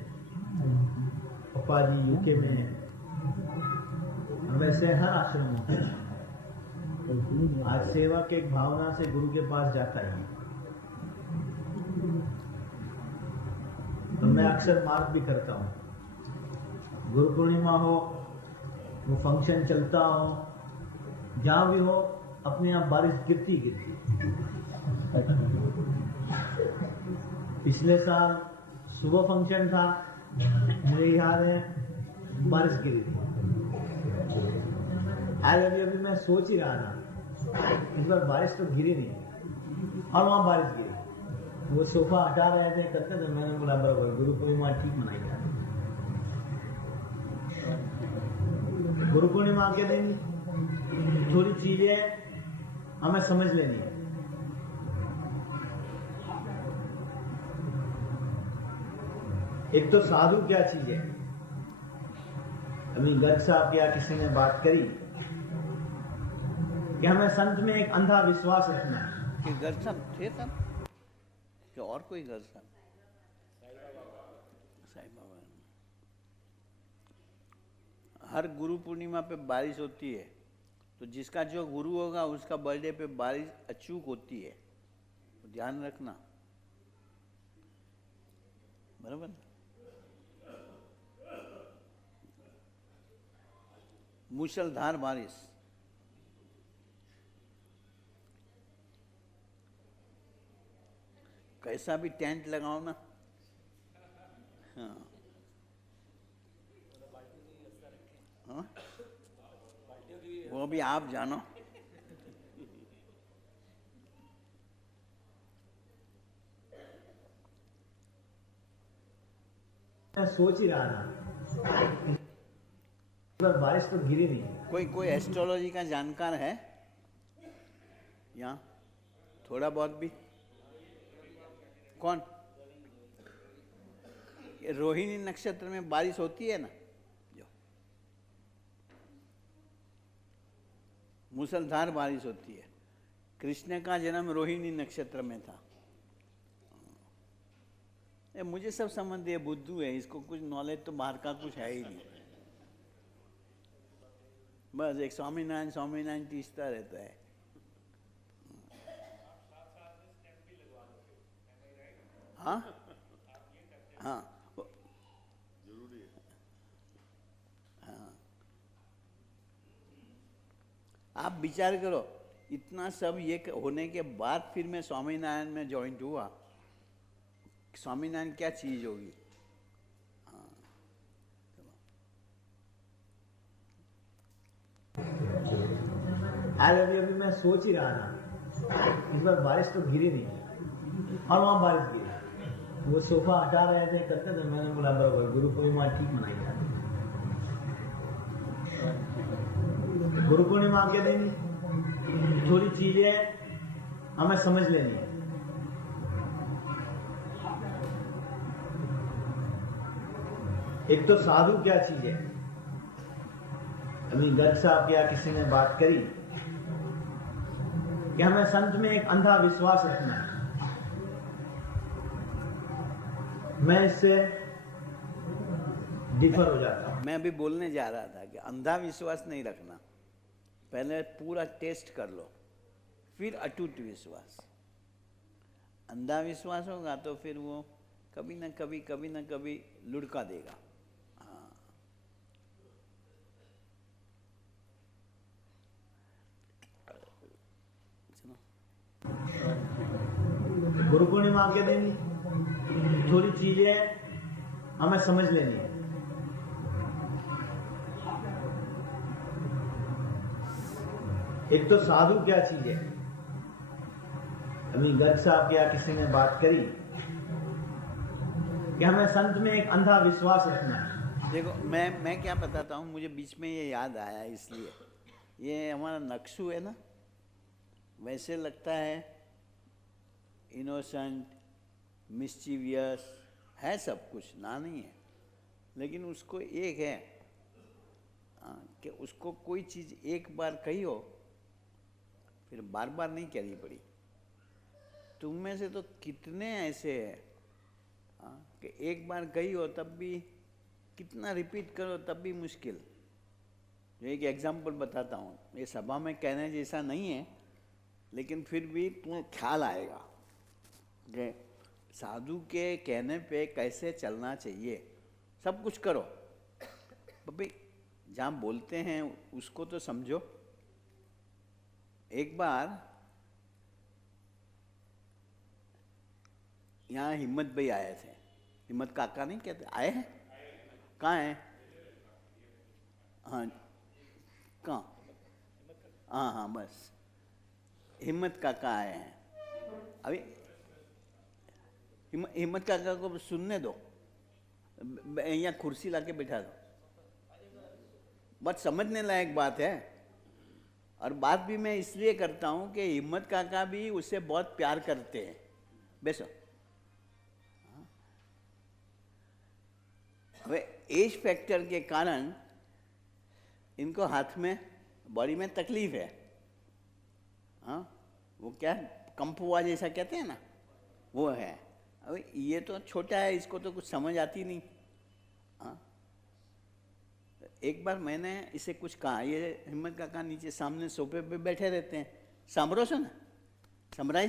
पप्पा जी यूके में, वैसे हर आश्रम में आज सेवक एक भावना से गुरु के पास जाता ही है। तो मैं अक्सर मार्ग भी करता हूँ, गुरु पूर्णिमा हो, वो फंक्शन चलता हो, जहां भी हो, अपने आप बारिश गिरती गिरती। पिछले साल सुबह फंक्शन था, मुझे याद है बारिश गिरी थी। आज अभी मैं सोच ही रहा था, इस बार बारिश तो गिरी नहीं, और वहां बारिश गिरी। वो सोफा हटा रहे थे करते थे, मैंने बोला बराबर गुरु पूर्णिमा ठीक मनाई जाए। गुरु पूर्णिमा के दिन थोड़ी चीजें हमें समझ लेनी है। एक तो साधु क्या चीज है, अभी गर्ग साहब या किसी ने बात करी कि हमें संत में एक अंधा विश्वास रखना है। कि गर्ग साहब थे तब कि और कोई गर्ग साहब? साईं बाबा। हर गुरु पूर्णिमा पे बारिश होती है, तो जिसका जो गुरु होगा उसका बर्थडे पे बारिश अचूक होती है, तो ध्यान रखना, बराबर। मूसलधार बारिश, कैसा भी टेंट लगाओ ना, हाँ, हाँ? वो भी आप जानो। मैं सोच ही रहा था, बारिश तो गिरी नहीं। कोई एस्ट्रोलॉजी का जानकार है यहाँ? थोड़ा बहुत भी? कौन? रोहिणी नक्षत्र में बारिश होती है ना, जो मूसलधार बारिश होती है। कृष्ण का जन्म रोहिणी नक्षत्र में था। मुझे सब संबंध है, बुद्धू है, इसको कुछ नॉलेज तो बाहर का कुछ है ही नहीं। बस एक स्वामीनारायण तीसता रहता है। हाँ हाँ जरूरी है। हाँ, आप विचार करो, इतना सब ये होने के बाद फिर मैं स्वामीनारायण में ज्वाइंट हुआ। स्वामीनारायण क्या चीज होगी? आज अभी मैं सोच ही रहा था, इस बार बारिश तो गिरी नहीं, और वहां बारिश गिरी। वो सोफा हटा रहे थे करते थे, मैंने बोला बराबर गुरु पूर्णिमा ठीक मनाई जाए। गुरु पूर्णिमा के दिन थोड़ी चीजें हमें समझ लेनी है। एक तो साधु क्या चीज है, अभी गर्ग साहब या किसी ने बात करी कि हमें संत में एक अंधा विश्वास रखना है। मैं इससे डिफर हो जाता हूं। मैं अभी बोलने जा रहा था कि अंधा विश्वास नहीं रखना, पहले पूरा टेस्ट कर लो, फिर अटूट विश्वास। अंधा विश्वास होगा तो फिर वो कभी ना कभी लुढ़का देगा। गुरु पूर्णिमा के दिन थोड़ी चीजें हमें समझ लेनी है। एक तो साधु क्या चीज है, अभी गर्ग साहब या किसी ने बात करी कि हमें संत में एक अंधा विश्वास रखना है। देखो मैं क्या बताता हूँ, मुझे बीच में ये याद आया, इसलिए ये हमारा नक्शू है ना, वैसे लगता है इनोसेंट, मिस्चीवियस है, सब कुछ ना नहीं है, लेकिन उसको एक है कि उसको कोई चीज़ एक बार कही हो फिर बार बार नहीं कहनी पड़ी। तुम में से तो कितने ऐसे हैं हाँ, कि एक बार गई हो तब भी कितना रिपीट करो तब भी मुश्किल। जो एक एग्जाम्पल बताता हूँ, ये सभा में कहने जैसा नहीं है, लेकिन फिर भी तुम्हें ख्याल आएगा कि साधु के कहने पे कैसे चलना चाहिए। सब कुछ करो, भाई जहाँ बोलते हैं उसको तो समझो। एक बार यहाँ हिम्मत भाई आए थे, हिम्मत काका नहीं कहते, आए हैं? कहाँ हैं? हाँ, कहाँ? हाँ, बस हिम्मत काका आए हैं। अभी हिम्मत काका को सुनने दो, यहाँ कुर्सी लाके बैठा दो। बहुत समझने लायक बात है, और बात भी मैं इसलिए करता हूँ कि हिम्मत काका भी उससे बहुत प्यार करते हैं। बेसो હવે एज फैक्टर के कारण इनको हाथ में बॉडी में तकलीफ है। हाँ, वो क्या कंप हुआ जैसा कहते हैं ना, वो है। अभी ये तो छोटा है, इसको तो कुछ समझ आती नहीं। हाँ, एक बार मैंने इसे कुछ कहा, ये हिम्मत काका नीचे सामने सोफे पे बैठे रहते हैं, सामरो छो ना, संभराई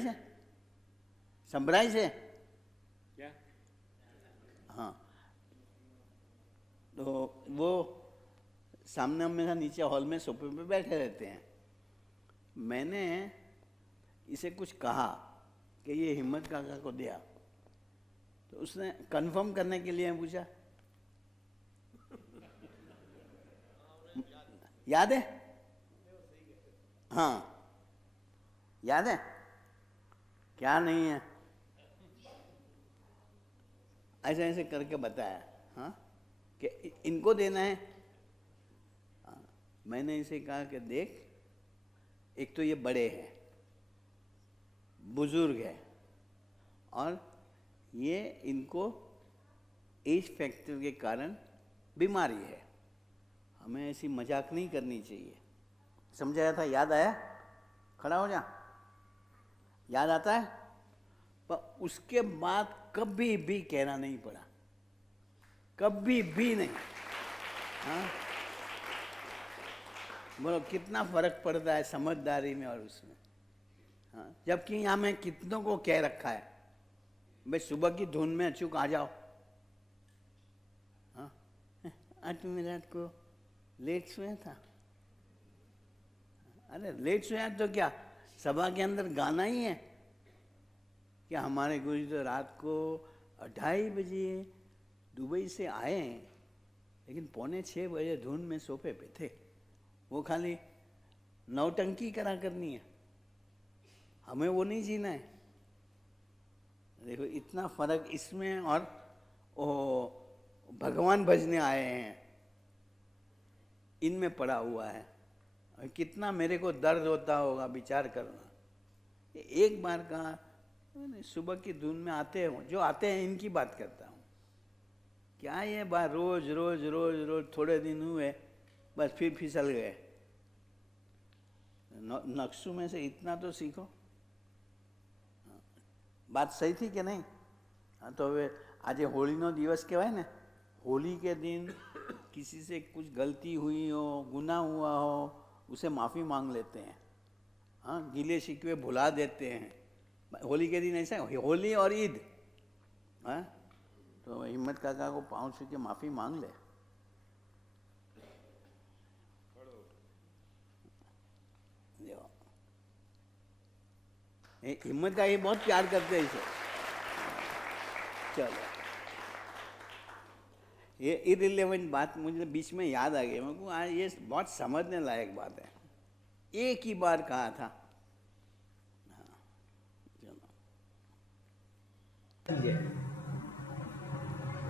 से क्या? हाँ, तो वो सामने हमेशा नीचे हॉल में सोफे पे बैठे रहते हैं। मैंने इसे कुछ कहा कि ये हिम्मत काका को दिया, तो उसने कंफर्म करने के लिए पूछा, याद है? हाँ, याद है? क्या नहीं है? ऐसे ऐसे करके बताया। हाँ, कि इनको देना है। हाँ, मैंने इसे कहा कि देख, एक तो ये बड़े हैं, बुजुर्ग है, और ये इनको एज फैक्टर के कारण बीमारी है, हमें ऐसी मजाक नहीं करनी चाहिए। समझाया था, याद आया? खड़ा हो जा, याद आता है? पर उसके बाद कभी भी कहना नहीं पड़ा, कभी भी नहीं। हाँ, बोलो कितना फर्क पड़ता है समझदारी में और उसमें। हाँ, जबकि यहाँ मैं कितनों को कह रखा है, भाई सुबह की धुन में अचूक आ जाओ। हाँ, आज तुम रात को लेट सोया था। अरे लेट सोया तो क्या, सभा के अंदर गाना ही है कि हमारे गुरु तो रात को 2:30 बजे दुबई से आए हैं, लेकिन 5:45 बजे धुन में सोफे पे थे। वो खाली नौटंकी करा करनी है, हमें वो नहीं जीना है। देखो इतना फर्क इसमें और ओ भगवान भजने आए हैं इनमें पड़ा हुआ है। और कितना मेरे को दर्द होता होगा, विचार करना। एक बार कहा, सुबह की धुन में आते हो, जो आते हैं इनकी बात करता हूँ। क्या ये बात रोज रोज रोज रोज थोड़े दिन हुए बस फिर फिसल गए। नक्शू में से इतना तो सीखो। बात सही थी कि नहीं? हाँ, तो હવે આજે હોળીનો દિવસ કહેવાય ને, होली के दिन किसी से कुछ गलती हुई हो, गुनाह हुआ हो, उसे माफ़ी मांग लेते हैं। हाँ, गिले शिकवे भुला देते हैं। होली के दिन ऐसा, होली और ईद। हाँ, तो हिम्मत काका को पाँव छू के माफ़ी मांग ले। हिम्मत का ये बहुत प्यार करते हैं इसे। चलो, ये इररिलेवेंट बात मुझे बीच में याद आ गई। मैं कहूँ ये बहुत समझने लायक बात है, एक ही बार कहा था। हाँ, चलो।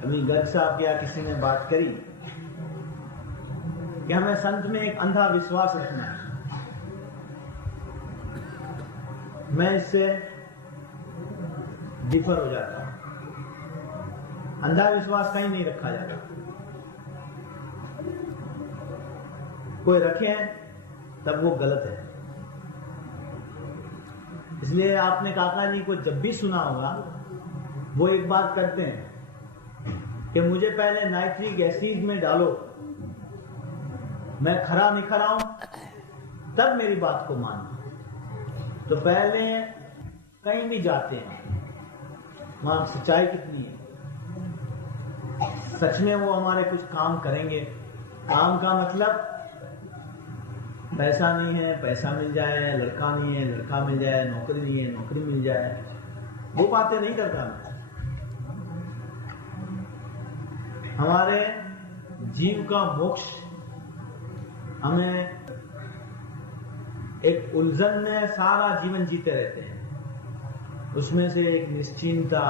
अभी गज साहब या किसी ने बात करी कि हमें संत में एक अंधा विश्वास रखना है। मैं इससे डिफर हो जाता हूं। अंधा विश्वास कहीं नहीं रखा जाता। कोई रखे तब वो गलत है। इसलिए आपने काका जी को जब भी सुना होगा वो एक बात करते हैं कि मुझे पहले नाइट्रिक एसिड में डालो, मैं खरा निखरा हूं, तब मेरी बात को मानो। तो पहले कहीं भी जाते हैं वहां सच्चाई कितनी है, सच में वो हमारे कुछ काम करेंगे। काम का मतलब पैसा नहीं है, पैसा मिल जाए, लड़का नहीं है, लड़का मिल जाए, नौकरी नहीं है, नौकरी मिल जाए, वो बातें नहीं करता मैं। हमारे जीव का मोक्ष हमें एक उलझन में सारा जीवन जीते रहते हैं, उसमें से एक निश्चिंतता,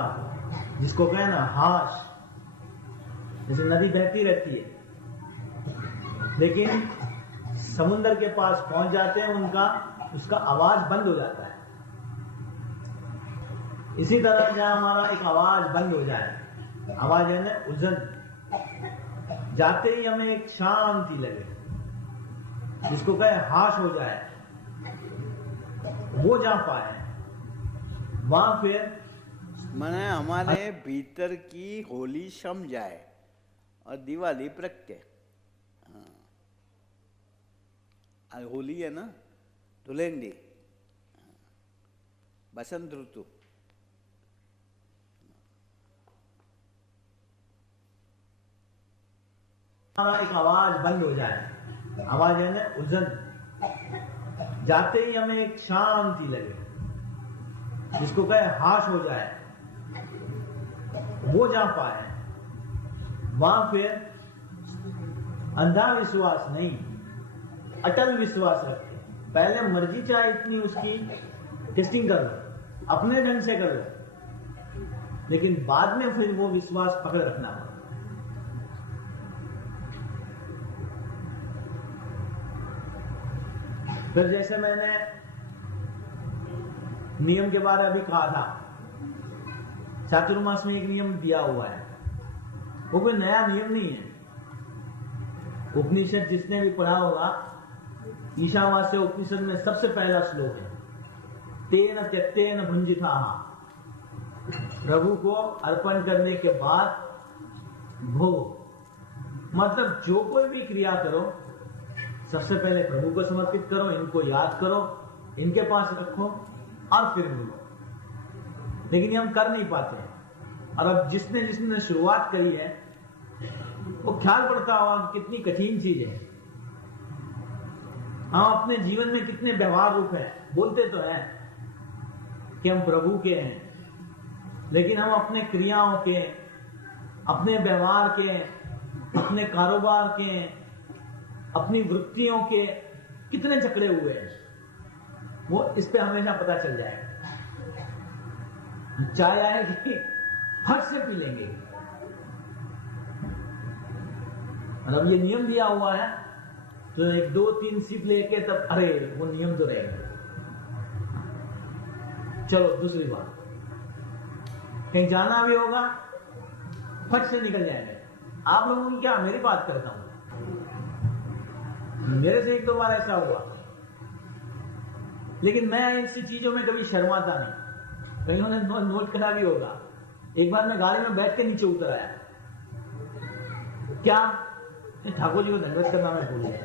जिसको कहे ना हाश, जैसे नदी बहती रहती है लेकिन समुद्र के पास पहुंच जाते हैं उसका आवाज बंद हो जाता है। इसी तरह जहां हमारा एक आवाज बंद हो जाए, आवाज है ना उलझन, जाते ही हमें एक शांति लगे, जिसको कहे हाश हो जाए, वो जा पाए वहां फिर माने हमारे भीतर की होली शम जाए और दिवाली प्रगटे। हाँ, आज होली है ना, धुलेंडी, बसंत ऋतु, हमारा एक आवाज बंद हो जाए, आवाज है ना उलझन, जाते ही हमें एक शांति लगे, जिसको कहे हाश हो जाए, वो जा पाए वहां फिर अंधा विश्वास नहीं, अटल विश्वास रखे। पहले मर्जी चाहे इतनी उसकी टेस्टिंग कर लो, अपने ढंग से कर लो, लेकिन बाद में फिर वो विश्वास पकड़ रखना पड़ता। फिर जैसे मैंने नियम के बारे में अभी कहा था, चातुर्मास में एक नियम दिया हुआ है, वो कोई नया नियम नहीं है। उपनिषद जिसने भी पढ़ा होगा, ईशावास्य उपनिषद में सबसे पहला श्लोक है, तेन त्यक्तेन भुंजिताः, प्रभु को अर्पण करने के बाद भोग, मतलब जो कोई भी क्रिया करो सबसे पहले प्रभु को समर्पित करो, इनको याद करो, इनके पास रखो और फिर बोलो। लेकिन ये हम कर नहीं पाते हैं। और अब जिसने शुरुआत करी है वो ख्याल पड़ता होगा कि कितनी कठिन चीज है। हम अपने जीवन में कितने व्यवहार रूप है, बोलते तो हैं कि हम प्रभु के हैं, लेकिन हम अपने क्रियाओं के, अपने व्यवहार के, अपने कारोबार के, अपनी वृत्तियों के कितने जकड़े हुए हैं, वो इस पे हमेशा पता चल जाएगा। चाय आएगी फट से पी लेंगे, मतलब ये नियम दिया हुआ है तो 1-2-3 सिप लेके तब अरे वो नियम तो रहेगा। चलो दूसरी बात, कहीं जाना भी होगा फट से निकल जाएंगे। आप लोगों की क्या, मेरी बात करता हूं, मेरे से 1-2 बार ऐसा हुआ, लेकिन मैं ऐसी चीजों में कभी शर्माता नहीं। कहीं उन्होंने नोट करा भी होगा, एक बार मैं गाड़ी में बैठ के नीचे उतर आया, क्या ठाकुर जी को दंडवत करना मैं भूल गया,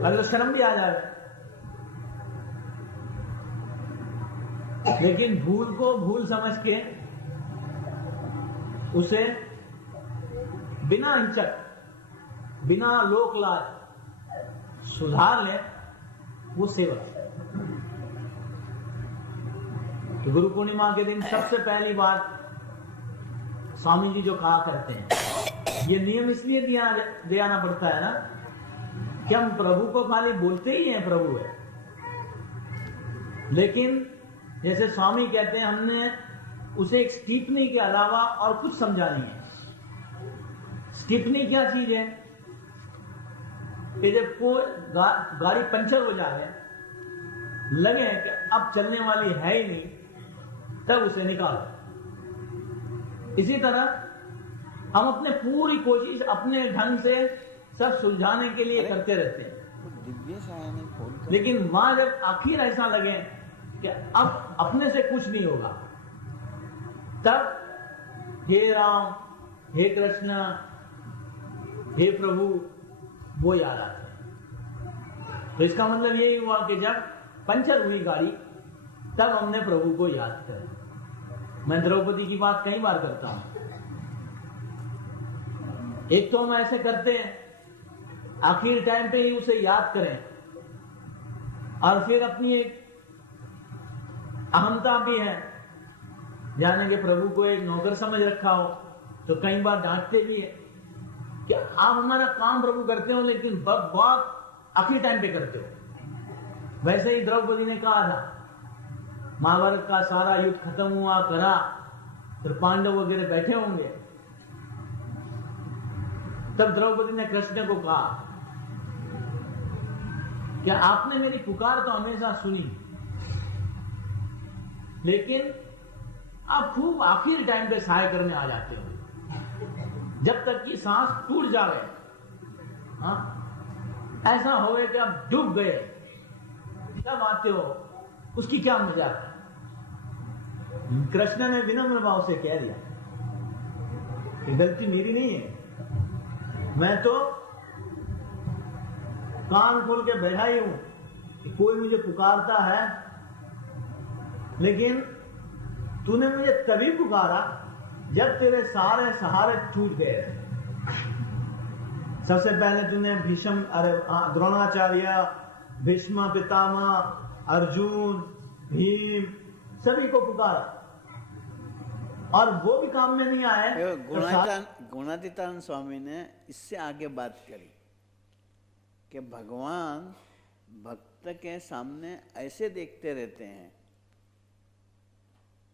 अरे तो शर्म भी आ जाए। लेकिन भूल को भूल समझ के उसे बिना हिचक, बिना लोक लाज सुधार ले, वो सेवक। तो गुरु पूर्णिमा के दिन सबसे पहली बात स्वामी जी जो कहा करते हैं, ये नियम इसलिए दे आना पड़ता है ना कि हम प्रभु को खाली बोलते ही हैं प्रभु है, लेकिन जैसे स्वामी कहते हैं हमने उसे एक स्टीपनी के अलावा और कुछ समझा नहीं है। स्टीपनी क्या चीज है कि जब कोई गाड़ी पंचर हो जाए, लगे कि अब चलने वाली है ही नहीं, तब उसे निकालो। इसी तरह हम अपने पूरी कोशिश अपने ढंग से सब सुलझाने के लिए करते रहते हैं, लेकिन मां जब आखिर ऐसा लगे कि अब अपने से कुछ नहीं होगा, तब हे राम, हे कृष्ण, हे प्रभु वो याद आता है। तो इसका मतलब यही हुआ कि जब पंचर हुई गाड़ी तब हमने प्रभु को याद किया। मैं द्रौपदी की बात कई बार करता हूं। एक तो हम ऐसे करते हैं, आखिर टाइम पे ही उसे याद करें, और फिर अपनी एक अहमता भी है, जाने के प्रभु को एक नौकर समझ रखा हो, तो कई बार डांटते भी है कि आप हमारा काम प्रभु करते हो लेकिन बहुत आखिरी टाइम पे करते हो। वैसे ही द्रौपदी ने कहा था, महाभारत का सारा युद्ध खत्म हुआ करा, फिर पांडव वगैरह बैठे होंगे, तब द्रौपदी ने कृष्ण को कहा कि आपने मेरी पुकार तो हमेशा सुनी, लेकिन आप खूब आखिरी टाइम पे सहाय करने आ जाते हो, जब तक कि सांस टूट जाए, हाँ, ऐसा होवे कि आप डूब गए तब आते हो, उसकी क्या मजाक। कृष्ण ने विनम्र भाव से कह दिया कि गलती मेरी नहीं है, मैं तो कान खोल के बैठा ही हूं कि कोई मुझे पुकारता है, लेकिन तूने मुझे तभी पुकारा जब तेरे सारे सहारे छूट गए। सबसे पहले तूने भीष्म, द्रोणाचार्य, भीष्म पितामह, अर्जुन, भीम सभी को पुकारा, और वो भी काम में नहीं आए। गुणातीतानंद स्वामी ने इससे आगे बात करी कि भगवान भक्त के सामने ऐसे देखते रहते हैं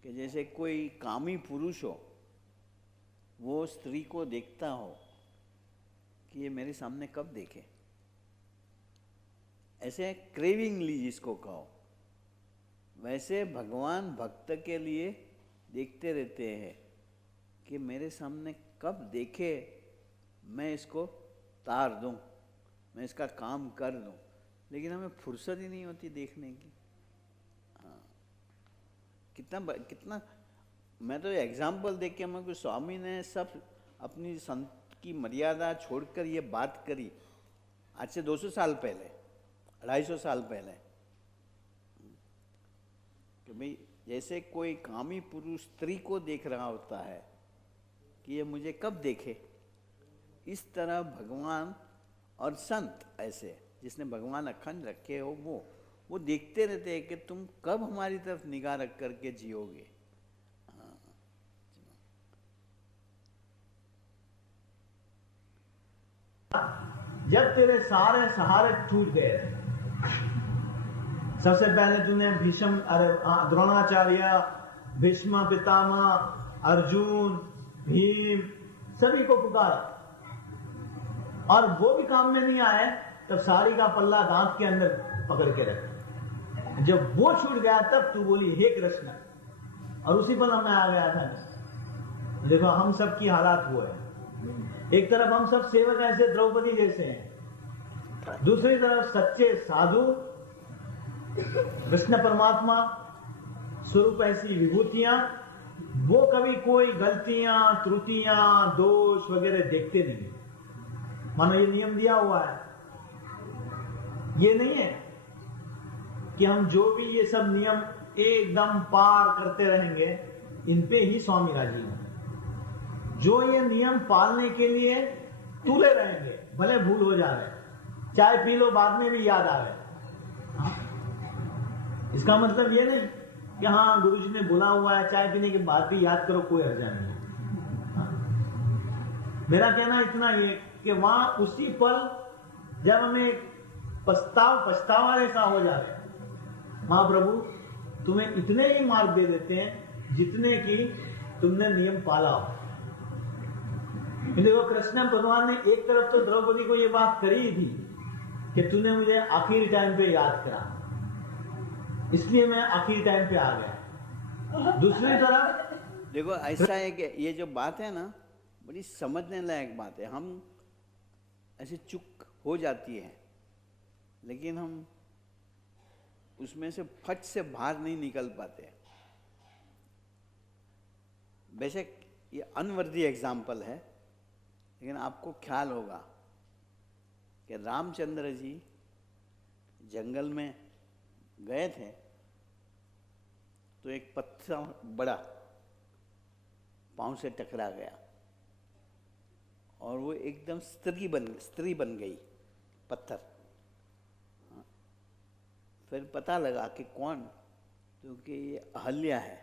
कि जैसे कोई कामी पुरुष हो, वो स्त्री को देखता हो कि ये मेरे सामने कब देखे, ऐसे क्रेविंगली जिसको कहो, वैसे भगवान भक्त के लिए देखते रहते हैं कि मेरे सामने कब देखे, मैं इसको तार दूं, मैं इसका काम कर दूं, लेकिन हमें फुर्सत ही नहीं होती देखने की। हाँ, कितना मैं तो एग्जाम्पल देख के मैं, स्वामी ने सब अपनी संत की मर्यादा छोड़कर ये बात करी आज से 200 साल पहले, 250 साल पहले, कि भाई जैसे कोई कामी पुरुष स्त्री को देख रहा होता है कि ये मुझे कब देखे, इस तरह भगवान और संत ऐसे जिसने भगवान अखंड रखे हो, वो देखते रहते हैं कि तुम कब हमारी तरफ निगाह रख करके जियोगे। जब तेरे सारे सहारे छूट गए, सबसे पहले तूने भीष्म, द्रोणाचार्य, भीष्म पितामह, अर्जुन, भीम सभी को पुकारा, और वो भी काम में नहीं आए, तब साड़ी का पल्ला दांत के अंदर पकड़ के रखा। जब वो छूट गया तब तू बोली हे कृष्ण, और उसी पल मैं आ गया था। देखो हम सब की हालात वो है, एक तरफ हम सब सेवक ऐसे द्रौपदी जैसे हैं, दूसरी तरफ सच्चे साधु कृष्ण परमात्मा स्वरूप ऐसी विभूतियां, वो कभी कोई गलतियां, त्रुटियां, दोष वगैरह देखते नहीं। मानो ये नियम दिया हुआ है, ये नहीं है कि हम जो भी ये सब नियम एकदम पार करते रहेंगे, इन पे ही स्वामी राजी हैं। जो ये नियम पालने के लिए तुले रहेंगे, भले भूल हो जा रहे, चाय पी लो बाद में भी याद आ रहे, इसका मतलब ये नहीं कि हाँ गुरुजी ने बोला हुआ है चाय पीने के बाद भी याद करो, कोई हर्जा नहीं है। मेरा कहना इतना ही कि वहां उसी पल जब हमें पछतावा ऐसा हो जा रहे, महाप्रभु तुम्हें इतने ही मार्ग दे देते हैं जितने की तुमने नियम पाला हो। देखो कृष्ण भगवान ने एक तरफ तो द्रौपदी को ये बात करी ही थी कि तूने मुझे आखिरी टाइम पे याद करा, इसलिए मैं आखिरी टाइम पे आ गया। दूसरी तरफ देखो ऐसा है कि ये जो बात है ना, बड़ी समझने लायक बात है। हम ऐसे चुक हो जाती है, लेकिन हम उसमें से फट से बाहर नहीं निकल पाते। बेशक ये अनवर्दी एग्जाम्पल है, लेकिन आपको ख्याल होगा कि रामचंद्र जी जंगल में गए थे तो एक पत्थर बड़ा पांव से टकरा गया और वो एकदम स्त्री बन गई पत्थर। फिर पता लगा कि कौन, क्योंकि ये अहल्या है,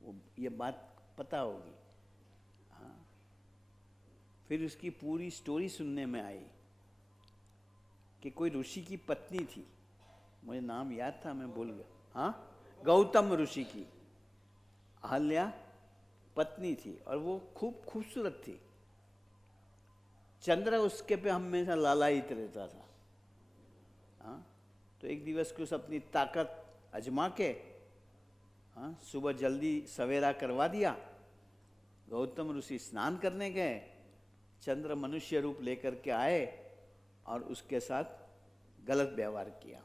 वो ये बात पता होगी। हाँ, फिर उसकी पूरी स्टोरी सुनने में आई कि कोई ऋषि की पत्नी थी, मुझे नाम याद था मैं भूल गया। हाँ, गौतम ऋषि की अहल्या पत्नी थी और वो खूब खूबसूरत थी। चंद्र उसके पे हमेशा लालायित रहता था। हाँ, तो एक दिवस को अपनी ताकत आजमा के हाँ सुबह जल्दी सवेरा करवा दिया। गौतम ऋषि स्नान करने गए, चंद्र मनुष्य रूप लेकर के आए और उसके साथ गलत व्यवहार किया।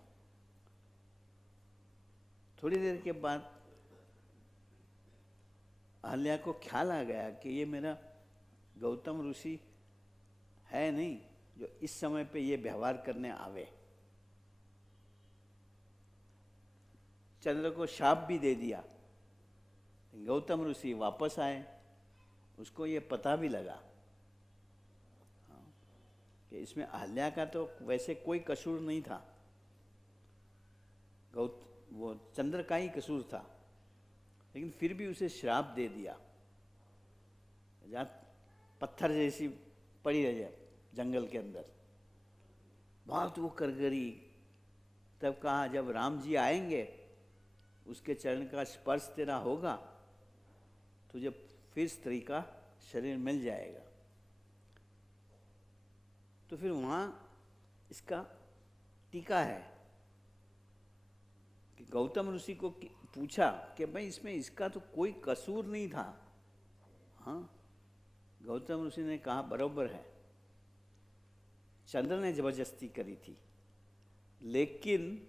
थोड़ी देर के बाद अहल्या को ख्याल आ गया कि ये मेरा गौतम ऋषि है नहीं जो इस समय पे ये व्यवहार करने आवे। चंद्र को शाप भी दे दिया। गौतम ऋषि वापस आए, उसको ये पता भी लगा कि इसमें अहल्या का तो वैसे कोई कसूर नहीं था, वो चंद्र का ही कसूर था, लेकिन फिर भी उसे श्राप दे दिया। जहाँ पत्थर जैसी पड़ी रह जाए जंगल के अंदर, बहुत वो करगरी। तब कहा जब राम जी आएंगे उसके चरण का स्पर्श तेरा होगा तुझे फिर स्त्री का शरीर मिल जाएगा। तो फिर वहाँ इसका टीका है कि गौतम ऋषि को पूछा कि भाई इसमें इसका तो कोई कसूर नहीं था। हाँ, गौतम ऋषि ने कहा बरोबर है, चंद्र ने जबरदस्ती करी थी, लेकिन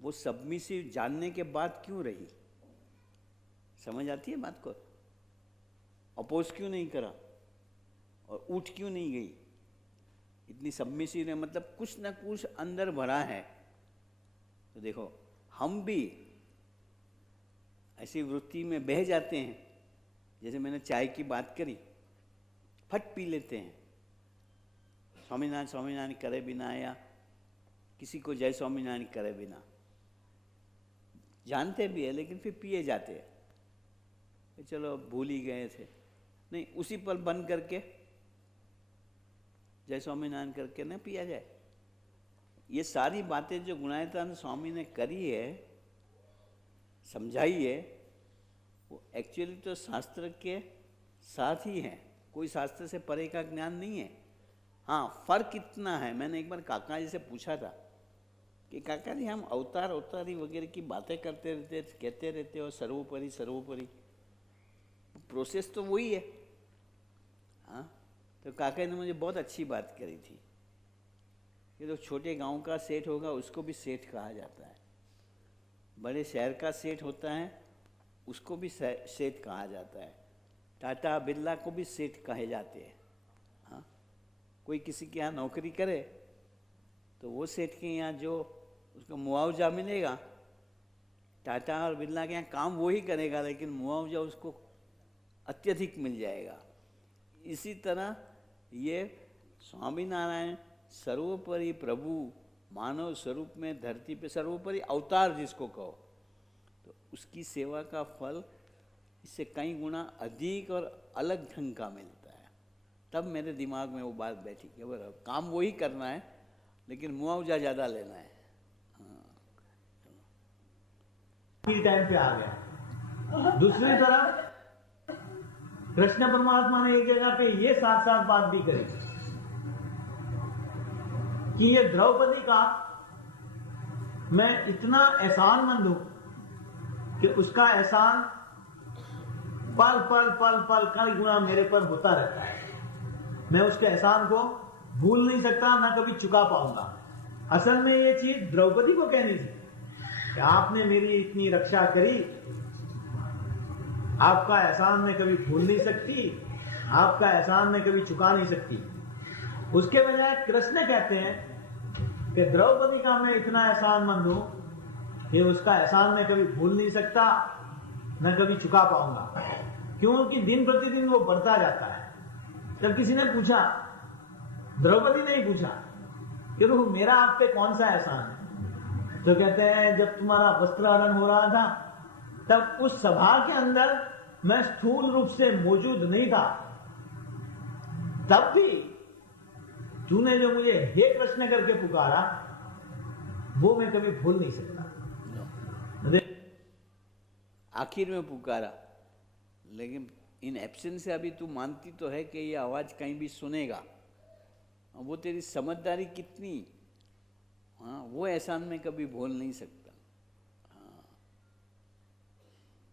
वो सबमिसिव जानने के बाद क्यों रही? समझ आती है बात को? अपोज क्यों नहीं करा और उठ क्यों नहीं गई? इतनी सबमिसिव है, मतलब कुछ ना कुछ अंदर भरा है। तो देखो हम भी ऐसी वृत्ति में बह जाते हैं, जैसे मैंने चाय की बात करी, फट पी लेते हैं, स्वामीनारायण स्वामीनारायण करे बिना या किसी को जय स्वामीनारायण करे बिना, जानते भी है लेकिन फिर पिए जाते हैं। चलो भूल ही गए थे, नहीं उसी पल बंद करके जय स्वामीनारायण करके न पिया जाए। ये सारी बातें जो गुणायतानंद स्वामी ने करी है, समझाई है, वो एक्चुअली तो शास्त्र के साथ ही है, कोई शास्त्र से परे का ज्ञान नहीं है। हाँ, फर्क इतना है, मैंने एक बार काका जी से पूछा था कि काका जी हम अवतार अवतारी वगैरह की बातें करते रहते, कहते रहते हो सर्वोपरि सर्वोपरि, प्रोसेस तो वही है। हाँ, तो काका ने मुझे बहुत अच्छी बात करी थी कि तो छोटे गांव का सेठ होगा उसको भी सेठ कहा जाता है, बड़े शहर का सेठ होता है उसको भी सेठ कहा जाता है, टाटा बिरला को भी सेठ कहे जाते हैं। हाँ, कोई किसी के यहाँ नौकरी करे तो वो सेठ के यहाँ जो उसको मुआवजा मिलेगा, टाटा और बिरला के यहाँ काम वो ही करेगा लेकिन मुआवजा उसको अत्यधिक मिल जाएगा। इसी तरह ये स्वामीनारायण सर्वोपरि प्रभु मानव स्वरूप में धरती पे सर्वोपरि अवतार जिसको कहो, तो उसकी सेवा का फल इससे कई गुना अधिक और अलग ढंग का मिलता है। तब मेरे दिमाग में वो बात बैठी कि बराबर काम वही करना है लेकिन मुआवजा ज़्यादा लेना है। टाइम पे आ गया। दूसरी तरफ कृष्ण परमात्मा ने एक जगह पे ये साथ साथ बात भी करी कि ये द्रौपदी का मैं इतना एहसानमंद हूं कि उसका एहसान पल पल पल पल कई गुना मेरे पर होता रहता है। मैं उसके एहसान को भूल नहीं सकता, ना कभी चुका पाऊंगा। असल में ये चीज द्रौपदी को कहनी थी कि आपने मेरी इतनी रक्षा करी, आपका एहसान मैं कभी भूल नहीं सकती, आपका एहसान मैं कभी चुका नहीं सकती। उसके बजाय कृष्ण कहते हैं कि द्रौपदी का मैं इतना एहसानमंद हूं कि उसका एहसान मैं कभी भूल नहीं सकता, न कभी चुका पाऊंगा, क्योंकि दिन प्रतिदिन वो बढ़ता जाता है। जब किसी ने पूछा, द्रौपदी ने ही पूछा कि मेरा आप पे कौन सा एहसान है, तो कहते हैं जब तुम्हारा वस्त्रहरण हो रहा था तब उस सभा के अंदर मैं स्थूल रूप से मौजूद नहीं था, तब भी तूने जो मुझे हे कृष्ण करके पुकारा वो मैं कभी भूल नहीं सकता। आखिर में पुकारा, लेकिन इन एब्सेंस से अभी तू मानती तो है कि ये आवाज़ कहीं भी सुनेगा, वो तेरी समझदारी कितनी, हाँ, वो एहसान में कभी भूल नहीं सकता।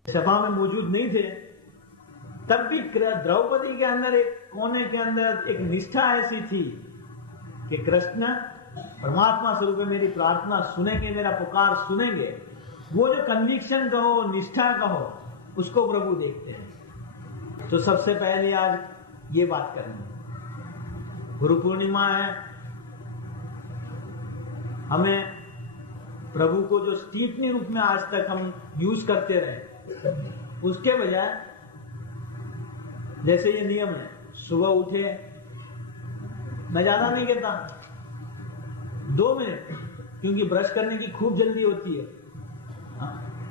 सभा में मौजूद नहीं थे तब भी द्रौपदी के अंदर एक कोने के अंदर एक निष्ठा ऐसी थी कि कृष्ण परमात्मा स्वरूप मेरी प्रार्थना सुनेंगे, मेरा पुकार सुनेंगे। वो जो कन्विक्शन कहो, निष्ठा कहो, उसको प्रभु देखते हैं। तो सबसे पहले आज ये बात करनी है, गुरु पूर्णिमा है, हमें प्रभु को जो स्टीफनी रूप में आज तक हम यूज करते रहे, उसके बजाय जैसे ये नियम है, सुबह उठे, मैं ज्यादा नहीं कहता, 2 मिनट, क्योंकि ब्रश करने की खूब जल्दी होती है।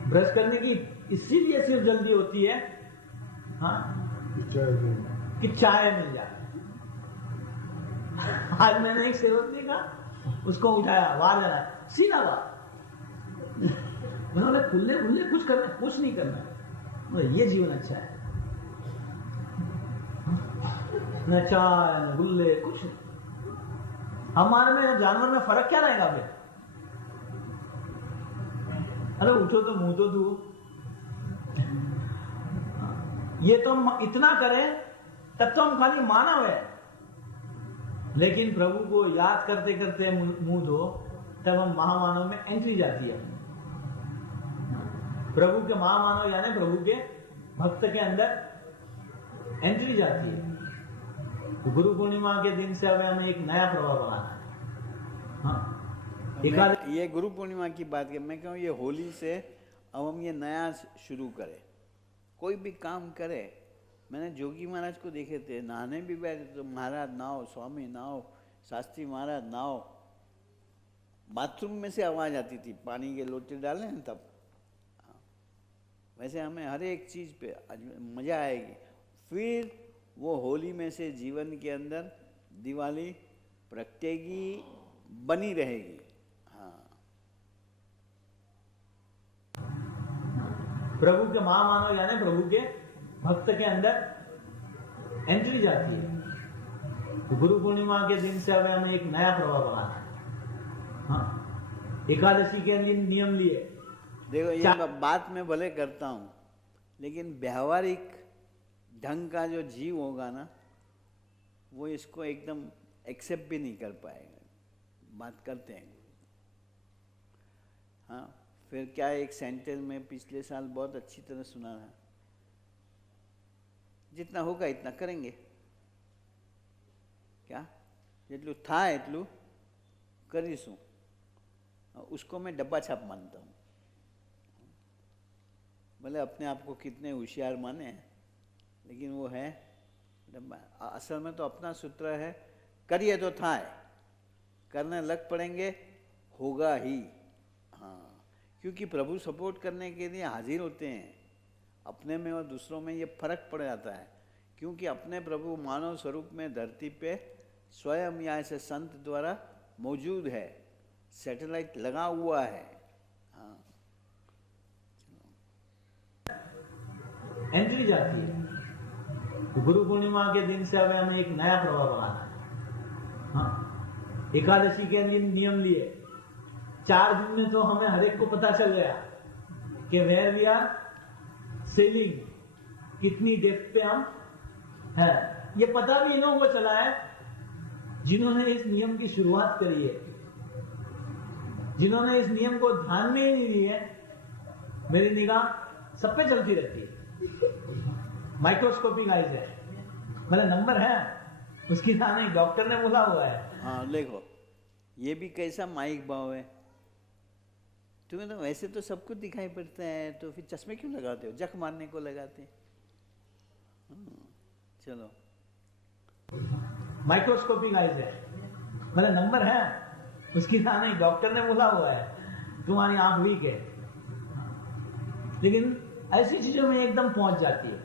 ब्रश करने की इसीलिए सिर्फ जल्दी होती है कि चाय मिल जाए। आज मैंने एक सेवक देखा, उसको उठाया, वार लगाया, सीधा वार। मैंने खुले खुले कुछ करना, कुछ नहीं करना, ये जीवन अच्छा है, न चाय न गुल्ले, कुछ नहीं। हमारे में जानवर में फर्क क्या रहेगा फिर? अरे उठो तो मुंह तो धो। ये तो हम इतना करें तब तो हम खाली मानव है, लेकिन प्रभु को याद करते करते मुंह धो, तब हम महामानव में एंट्री जाती है। प्रभु के महामानव यानी प्रभु के भक्त के अंदर एंट्री जाती है। तो गुरु पूर्णिमा के दिन से अब हमें एक नया प्रभाव बनाना है। हाँ, ये गुरु पूर्णिमा की बात है, मैं कहूँ ये होली से अब हम ये नया शुरू करें, कोई भी काम करे। मैंने जोगी महाराज को देखे थे, नहाने भी बैठे तो महाराज नाओ, स्वामी नाओ, शास्त्री महाराज नाओ, बाथरूम में से आवाज़ आती थी, पानी के लोटे डाले ना तब। वैसे हमें हर एक चीज़ पे मज़ा आएगी। फिर वो होली में से जीवन के अंदर दिवाली प्रगटेगी, बनी रहेगी। हाँ, प्रभु के महामानव यानी प्रभु के भक्त के अंदर एंट्री जाती है। तो गुरु पूर्णिमा के दिन से अब हमें एक नया प्रभाव बनाना है। हाँ, एकादशी के नियम लिए। देखो ये बात मैं भले करता हूँ, लेकिन व्यवहारिक ढंग का जो जीव होगा ना, वो इसको एकदम एक्सेप्ट भी नहीं कर पाएगा। बात करते हैं, हाँ, फिर क्या एक सेंटेंस में पिछले साल बहुत अच्छी तरह सुना था, जितना होगा इतना करेंगे, क्या જેટલું થાય એટલું કરીશું, उसको मैं डब्बा छाप मानता हूँ। भले अपने आप को कितने होशियार माने, लेकिन वो है डब्बा। असल में तो अपना सूत्र है, करिए तो थाए, करने लग पड़ेंगे, होगा ही। हाँ, क्योंकि प्रभु सपोर्ट करने के लिए हाजिर होते हैं। अपने में और दूसरों में ये फर्क पड़ जाता है, क्योंकि अपने प्रभु मानव स्वरूप में धरती पे स्वयं या ऐसे संत द्वारा मौजूद है, सैटेलाइट लगा हुआ है। हाँ, एंट्री जाती है। तो गुरु पूर्णिमा के दिन से अब हमें एक नया प्रभाव बनाना है। हाँ, एकादशी के नियम लिए 4 दिन में तो हमें हर एक को पता चल गया कि वेयर वी आर सेलिंग, कितनी डेप्थ पे हम है। ये पता भी इन लोगों को चला है जिन्होंने इस नियम की शुरुआत करी है, जिन्होंने इस नियम को ध्यान में ही नहीं लिया है। मेरी निगाह सब पे चलती रहती है। माइक्रोस्कोपिक आइज है, मतलब नंबर है उसकी नहीं, डॉक्टर ने बोला हुआ है। हाँ देखो, ये भी कैसा माइक भाव है। तुम्हें तो वैसे तो सब कुछ दिखाई पड़ता है, तो फिर चश्मे क्यों लगाते हो? जख मारने को लगाते हैं। चलो, माइक्रोस्कोपिक आइज है, मतलब नंबर है उसकी नहीं, डॉक्टर ने बोला हुआ है तुम्हारी आंख वीक है, लेकिन ऐसी चीजों में एकदम पहुंच जाती है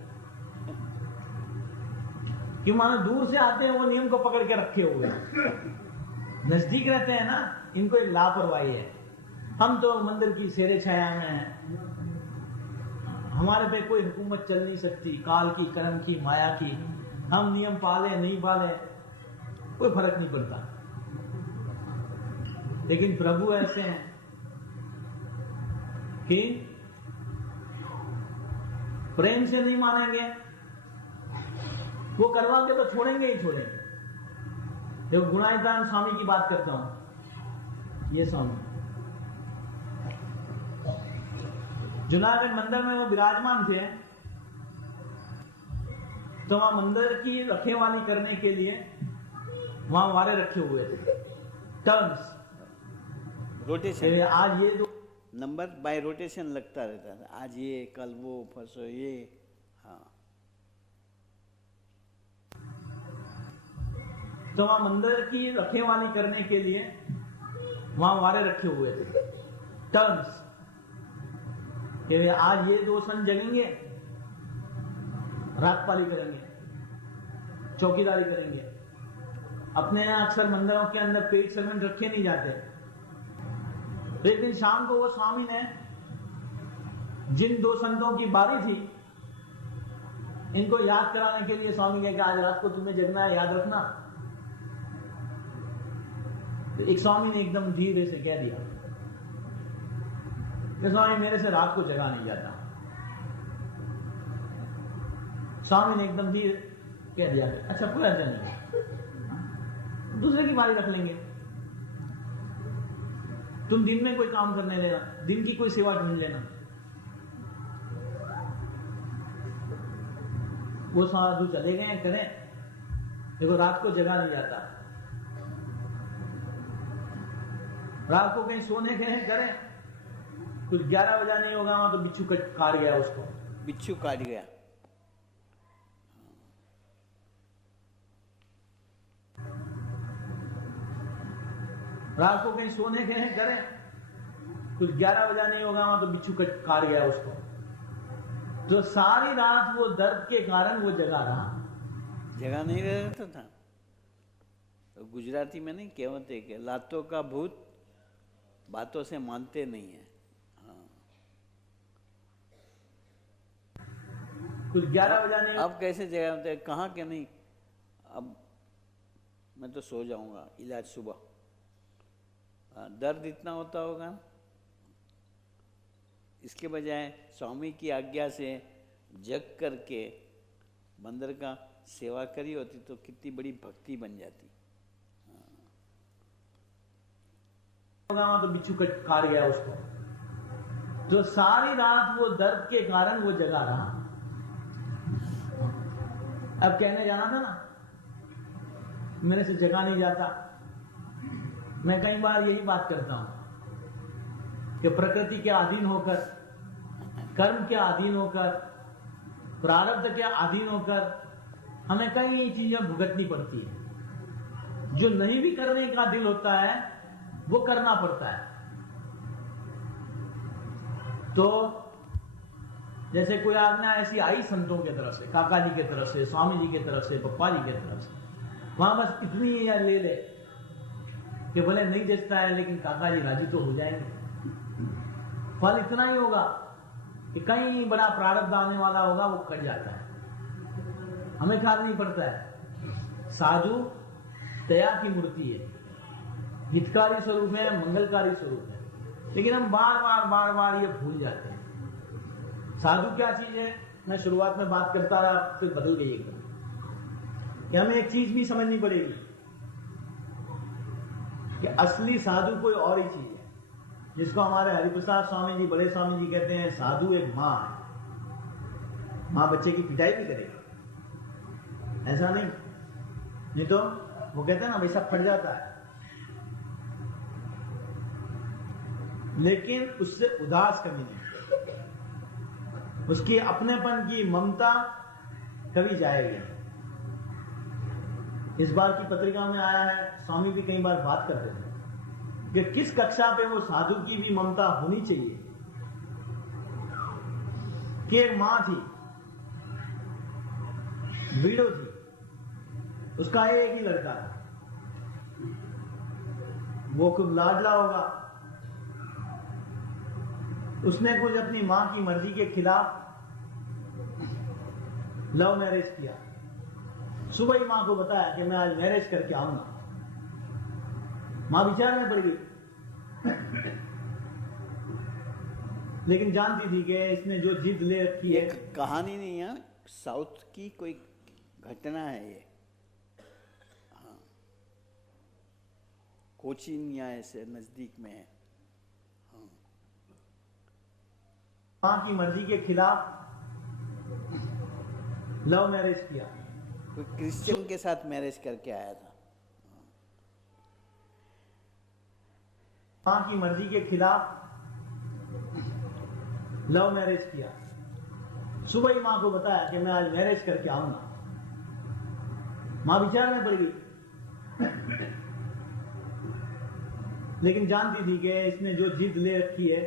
कि मानो दूर से आते हैं वो नियम को पकड़ के रखे हुए हैं, नजदीक रहते हैं ना, इनको एक लापरवाही है। हम तो मंदिर की सेरे छाया में हैं, हमारे पे कोई हुकूमत चल नहीं सकती, काल की, कर्म की, माया की, हम नियम पाले नहीं पाले कोई फर्क नहीं पड़ता। लेकिन प्रभु ऐसे हैं कि प्रेम से नहीं मानेंगे, वो करवा के तो छोड़ेंगे ही छोड़ेंगे। जो गुणायतान स्वामी की बात करता हूं, ये स्वामी जूनागढ़ मंदिर में वो विराजमान थे, तो वहां मंदिर की रखेवाली करने के लिए वहां वारे रखे हुए थे, टर्न्स, रोटेशन। आज ये दो नंबर बाय रोटेशन लगता रहता था, आज ये, कल वो, परसों ये। हाँ, तो वहां मंदिर की रखेवाली करने के लिए वहां वारे रखे हुए थे, टर्न्स, आज ये 2 सन जगेंगे, रात पाली करेंगे, चौकीदारी करेंगे। अपने यहाँ अक्सर मंदिरों के अंदर पेट सीमेंट रखे नहीं जाते, एक दिन शाम को वो स्वामी ने जिन 2 संतों की बारी थी, इनको याद कराने के लिए स्वामी कहे कि आज रात को तुम्हें जगना है, याद रखना। तो एक स्वामी ने एकदम धीरे से कह दिया कि स्वामी मेरे से रात को जगा नहीं जाता। स्वामी ने एकदम धीरे कह दिया, अच्छा कोई अर्जन नहीं, दूसरे की बारी रख लेंगे, तुम दिन में कोई काम करने लेना, दिन की कोई सेवा ढूंढ लेना। वो साधु चले गए, करें, देखो रात को जगा नहीं जाता, रात को कहीं सोने गए करें, कुछ 11 बजा नहीं होगा वहां तो बिच्छू काट गया उसको, बिच्छू काट गया। रात को कहीं सोने गए करें, कुछ 11 बजा नहीं होगा वहां तो बिच्छू काट गया उसको, तो सारी रात वो दर्द के कारण वो जगा रहा, जगह नहीं रहता था। तो गुजराती में नहीं कहावत है कि लातों का भूत बातों से मानते नहीं है। हाँ, कुछ 11 बजा नहीं। अब कैसे जगह होते, कहाँ के नहीं, अब मैं तो सो जाऊंगा, इलाज सुबह। दर्द इतना होता होगा, इसके बजाय स्वामी की आज्ञा से जग करके मंदिर का सेवा करी होती तो कितनी बड़ी भक्ति बन जाती। तो बिच्छू काट गया उसको, तो सारी रात वो दर्द के कारण वो जगा रहा। अब कहने जाना था ना, मेरे से जगा नहीं जाता। मैं कई बार यही बात करता हूं कि प्रकृति के अधीन होकर, कर्म के अधीन होकर, प्रारब्ध के अधीन होकर हमें कई चीजें भुगतनी पड़ती है। जो नहीं भी करने का दिल होता है वो करना पड़ता है। तो जैसे कोई आज्ञा ऐसी आई संतों की तरफ से, काका जी की तरफ से, स्वामी जी की तरफ से, पप्पा जी की तरफ से, वहां बस इतनी ही ले ले कि भले नहीं जचता है लेकिन काका जी राजी तो हो जाएंगे। फल इतना ही होगा कि कहीं बड़ा प्रारब्ध आने वाला होगा, वो कट जाता है, हमें ख्याल नहीं पड़ता है। साधु दया की मूर्ति है, हितकारी स्वरूप है, मंगलकारी स्वरूप है, लेकिन हम बार बार ये भूल जाते हैं। साधु क्या चीज है, मैं शुरुआत में बात करता रहा, फिर बदल गई एकदम, कि हमें एक चीज भी समझनी पड़ेगी कि असली साधु कोई और ही चीज है, जिसको हमारे हरिप्रसाद स्वामी जी, बड़े स्वामी जी कहते हैं, साधु एक माँ है। माँ बच्चे की पिटाई भी करेगी, ऐसा नहीं तो वो कहते हैं ना वैसा फट जाता है, लेकिन उससे उदास कभी नहीं, उसकी अपनेपन की ममता कभी जाएगी नहीं। इस बार की पत्रिका में आया है, स्वामी भी कई बार बात करते थे कि किस कक्षा पे वो साधु की भी ममता होनी चाहिए कि एक मां थी, वीडो थी, उसका एक ही लड़का था, वो खूब लाडला होगा, उसने कुछ अपनी मां की मर्जी के खिलाफ लव मैरिज किया। सुबह ही मां को बताया कि मैं आज मैरिज करके आऊंगा। मां विचार में पड़ गई, लेकिन जानती थी कि इसने जो जिद ले रखी है। एक कहानी नहीं है, साउथ की कोई घटना है ये। हाँ, कोचीन या ऐसे नजदीक में है। हाँ। मां की मर्जी के खिलाफ लव मैरिज किया, कोई क्रिश्चियन के साथ मैरिज करके आया था। मां की मर्जी के खिलाफ लव मैरिज किया। सुबह ही मां को बताया कि मैं आज मैरिज करके आऊंगा। मां विचार में पड़ गई, लेकिन जानती थी कि इसने जो जिद ले रखी है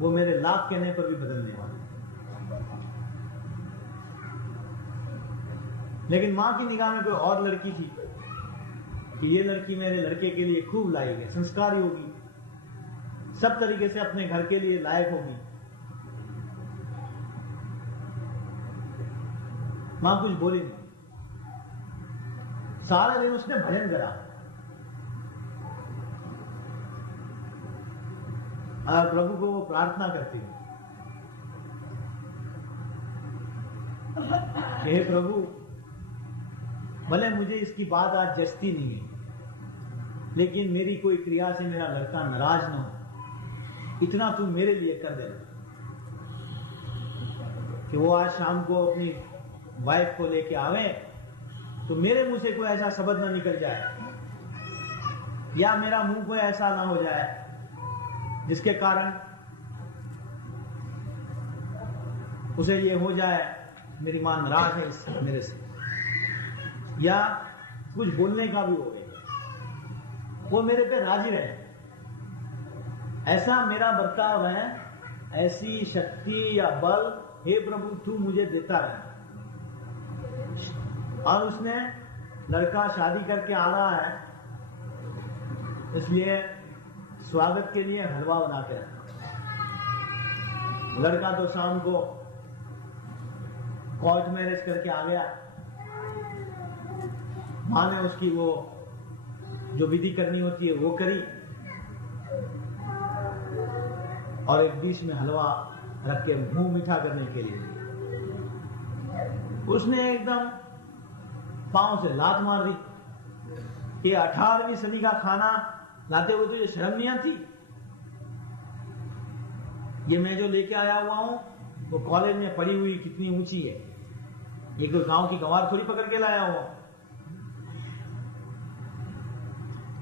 वो मेरे लाख कहने पर भी बदलने वाली। लेकिन मां की निगाह में कोई और लड़की थी कि ये लड़की मेरे लड़के के लिए खूब लायक है, संस्कारी होगी, सब तरीके से अपने घर के लिए लायक होगी। मां कुछ बोली नहीं, सारा दिन उसने भजन करा और प्रभु को वो प्रार्थना करती है, हे प्रभु, भले मुझे इसकी बात आज जचती नहीं है, लेकिन मेरी कोई क्रिया से मेरा लड़का नाराज ना हो, इतना तू मेरे लिए कर दे कि वो आज शाम को अपनी वाइफ को लेके आवे तो मेरे मुंह से कोई ऐसा शब्द ना निकल जाए या मेरा मुंह कोई ऐसा ना हो जाए जिसके कारण उसे ये हो जाए मेरी मां नाराज है इससे, मेरे से, या कुछ बोलने का भी हो गया, वो मेरे पे राजी रहे, ऐसा मेरा बर्ताव है, ऐसी शक्ति या बल हे प्रभु तू मुझे देता रहे। और उसने लड़का शादी करके आ रहा है, इसलिए स्वागत के लिए हलवा बना के रखा। लड़का तो शाम को कोर्ट मैरिज करके आ गया, मां ने उसकी वो जो विधि करनी होती है वो करी और एक बीच में हलवा रख के मुंह मीठा करने के लिए उसने एकदम पांव से लात मार दी। ये 18वीं सदी का खाना लाते हुए तुझे शर्म नहीं आती? ये मैं जो लेके आया हुआ हूं वो कॉलेज में पड़ी हुई कितनी ऊंची है, ये कोई गांव की गंवार थोड़ी पकड़ के लाया हुआ।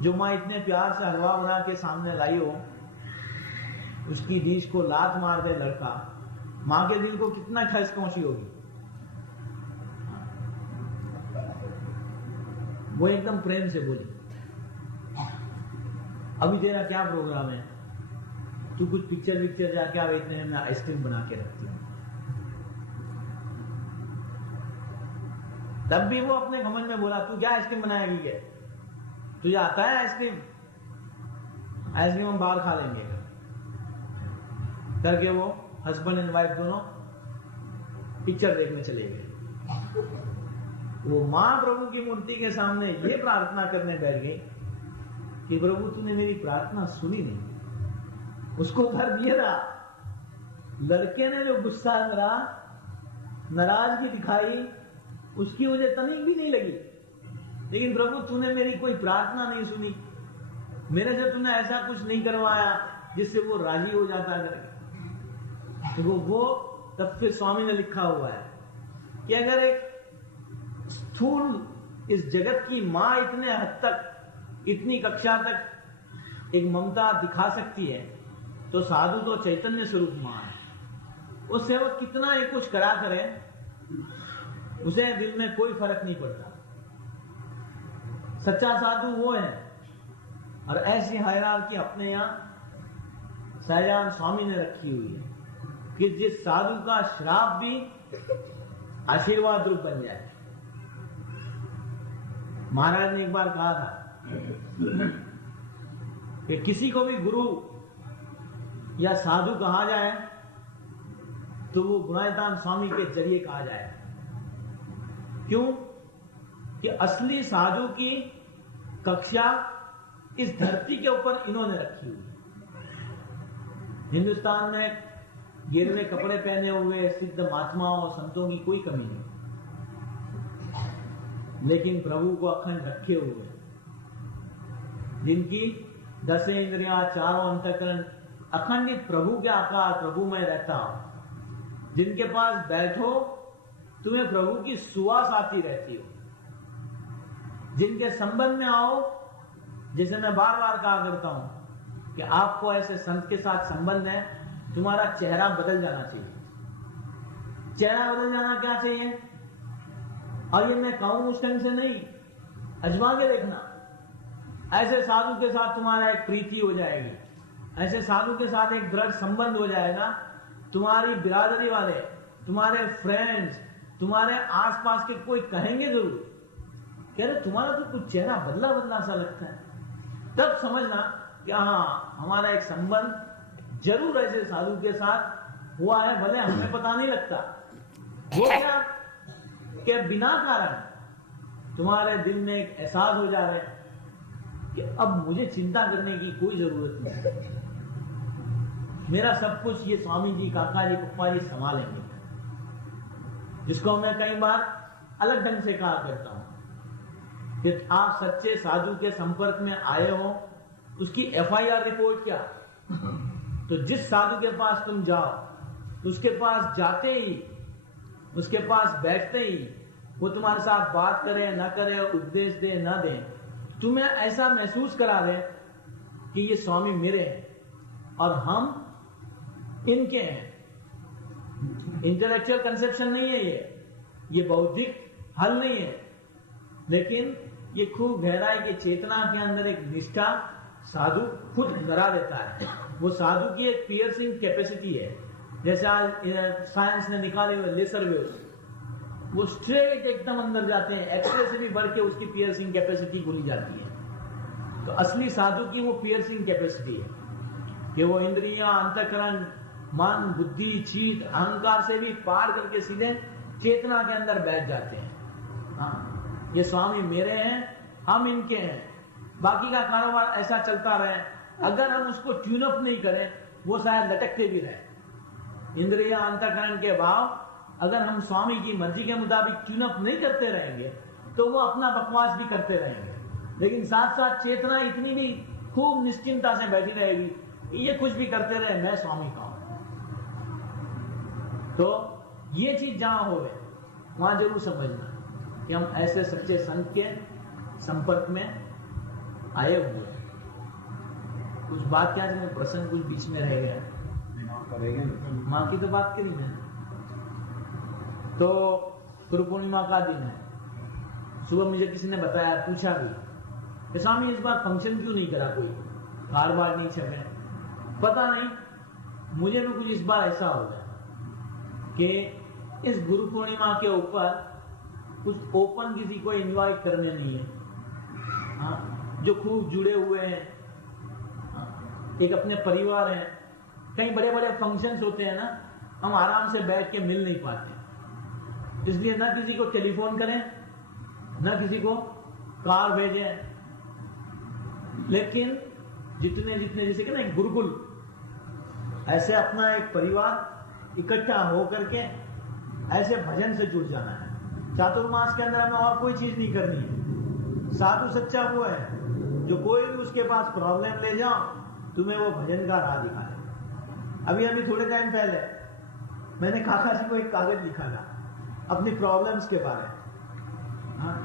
जो माँ इतने प्यार से हलवा बना के सामने लाई हो, उसकी डिश को लात मार दे लड़का, माँ के दिल को कितना ठेस पहुंची होगी। वो एकदम प्रेम से बोली, अभी तेरा क्या प्रोग्राम है? तू कुछ पिक्चर जाके आ, इतने में मैं आइसक्रीम बना के रखती हूँ। तब भी वो अपने घमंड में बोला, तू क्या आइसक्रीम बनाएगी? क्या तुझे आता है आइसक्रीम? आइसक्रीम हम बाहर खा लेंगे करके वो हस्बैंड एंड वाइफ दोनों पिक्चर देखने चले गए। वो मां प्रभु की मूर्ति के सामने ये प्रार्थना करने बैठ गई कि प्रभु तूने मेरी प्रार्थना सुनी नहीं, उसको घर दिया था। लड़के ने जो गुस्सा करा, नाराजगी दिखाई, उसकी मुझे तनिक भी नहीं लगी। लेकिन प्रभु तूने मेरी कोई प्रार्थना नहीं सुनी, मेरे से तूने ऐसा कुछ नहीं करवाया जिससे वो राजी हो जाता करके। तो वो तब फिर स्वामी ने लिखा हुआ है कि अगर एक स्थूल इस जगत की मां इतने हद तक, इतनी कक्षा तक एक ममता दिखा सकती है, तो साधु तो चैतन्य स्वरूप मां है। उससे वो कितना ही कुछ करा करे, उसे दिल में कोई फर्क नहीं पड़ता। सच्चा साधु वो है। और ऐसी हायरार्की अपने यहां सहजान स्वामी ने रखी हुई है कि जिस साधु का श्राप भी आशीर्वाद रूप बन जाए। महाराज ने एक बार कहा था कि किसी को भी गुरु या साधु कहा जाए तो वो गुणायतान स्वामी के जरिए कहा जाए। क्यों? कि असली साधु की कक्षा इस धरती के ऊपर इन्होंने रखी हुई है। हिंदुस्तान में गिरवे कपड़े पहने हुए सिद्ध महात्माओं और संतों की कोई कमी नहीं, लेकिन प्रभु को अखंड रखे हुए, जिनकी 10 इंद्रियां, 4 अंतःकरण अखंडित प्रभु के आकार, प्रभु में रहता हो, जिनके पास बैठो तुम्हें प्रभु की सुवास आती रहती हो, जिनके संबंध में आओ, जैसे मैं बार बार कहा करता हूं कि आपको ऐसे संत के साथ संबंध है, तुम्हारा चेहरा बदल जाना चाहिए। चेहरा बदल जाना क्या चाहिए? और ये मैं कहूं उस ढंग से नहीं, अजमा के देखना। ऐसे साधु के साथ तुम्हारा एक प्रीति हो जाएगी, ऐसे साधु के साथ एक दृढ़ संबंध हो जाएगा। तुम्हारी बिरादरी वाले, तुम्हारे फ्रेंड्स, तुम्हारे आसपास के कोई कहेंगे जरूर, कह रहे तुम्हारा तो कुछ चेहरा बदला बदला सा लगता है। तब समझना कि हाँ, हमारा एक संबंध जरूर ऐसे साधु के साथ हुआ है, भले हमें पता नहीं लगता। वो क्या कि बिना कारण तुम्हारे दिल में एक एहसास हो जा रहा है कि अब मुझे चिंता करने की कोई जरूरत नहीं, मेरा सब कुछ ये स्वामी जी, काका जी, पप्पा जी संभालेंगे। जिसको मैं कई बार अलग ढंग से कहा करता हूं कि आप सच्चे साधु के संपर्क में आए हो, उसकी FIR रिपोर्ट क्या? तो जिस साधु के पास तुम जाओ, उसके पास जाते ही, उसके पास बैठते ही वो तुम्हारे साथ बात करे ना करे, उपदेश दे ना दे, तुम्हें ऐसा महसूस करा दे कि ये स्वामी मेरे हैं और हम इनके हैं। इंटेलेक्चुअल कंसेप्शन नहीं है ये बौद्धिक हल नहीं है, लेकिन ये खूब गहराई की चेतना के अंदर एक निष्ठा साधु खुद धरा देता है। वो साधु की एक पियर्सिंग कैपेसिटी है। जैसे आज साइंस ने निकाले हुए लेसर वेव्स, वो स्ट्रेट एकदम अंदर जाते हैं, एक्सरे से भी बढ़ के उसकी पियर्सिंग कैपेसिटी बोली जाती है। तो असली साधु की वो पियर्सिंग कैपेसिटी है कि वो इंद्रियां, अंतःकरण, मन, बुद्धि, चित्त, अहंकार से भी पार करके सीधे चेतना के अंदर बैठ जाते हैं। हाँ, ये स्वामी मेरे हैं, हम इनके हैं, बाकी का कारोबार ऐसा चलता रहे। अगर हम उसको ट्यून अप नहीं करें, वो शायद लटकते भी रहे। इंद्रियां, अंतःकरण के भाव अगर हम स्वामी की मर्जी के मुताबिक ट्यून अप नहीं करते रहेंगे तो वो अपना बकवास भी करते रहेंगे, लेकिन साथ साथ चेतना इतनी भी खूब निश्चिंता से बैठी रहेगी कि ये कुछ भी करते रहे, मैं स्वामी का हूं। तो ये चीज जहां हो वहां जरूर समझना कि हम ऐसे सच्चे संत के संपर्क में आए हुए हैं। कुछ बात क्या है, प्रसंग कुछ बीच में रह गया, माँ की तो बात करी ना। तो गुरु पूर्णिमा का दिन है। सुबह मुझे किसी ने बताया, पूछा भी कि स्वामी इस बार फंक्शन क्यों नहीं करा, कोई कार बार नहीं छपे। पता नहीं, मुझे भी कुछ इस बार ऐसा हो गया कि इस गुरु पूर्णिमा के ऊपर कुछ ओपन किसी को इनवाइट करने नहीं है। हाँ, जो खूब जुड़े हुए हैं, एक अपने परिवार हैं। कई बड़े बड़े फंक्शंस होते हैं ना, हम आराम से बैठ के मिल नहीं पाते, इसलिए ना किसी को टेलीफोन करें, ना किसी को कार भेजें। लेकिन जितने जितने जैसे कि ना एक गुरुकुल, ऐसे अपना एक परिवार इकट्ठा होकर के ऐसे भजन से जुड़ जाना है। चातुर्मास के अंदर हमें और कोई चीज नहीं करनी है। साधु सच्चा वो है जो कोई भी उसके पास प्रॉब्लम ले जाओ, तुम्हें वो भजन का राह दिखाए। अभी थोड़े टाइम पहले मैंने काका जी को एक कागज लिखा था अपनी प्रॉब्लम्स के बारे में। हाँ?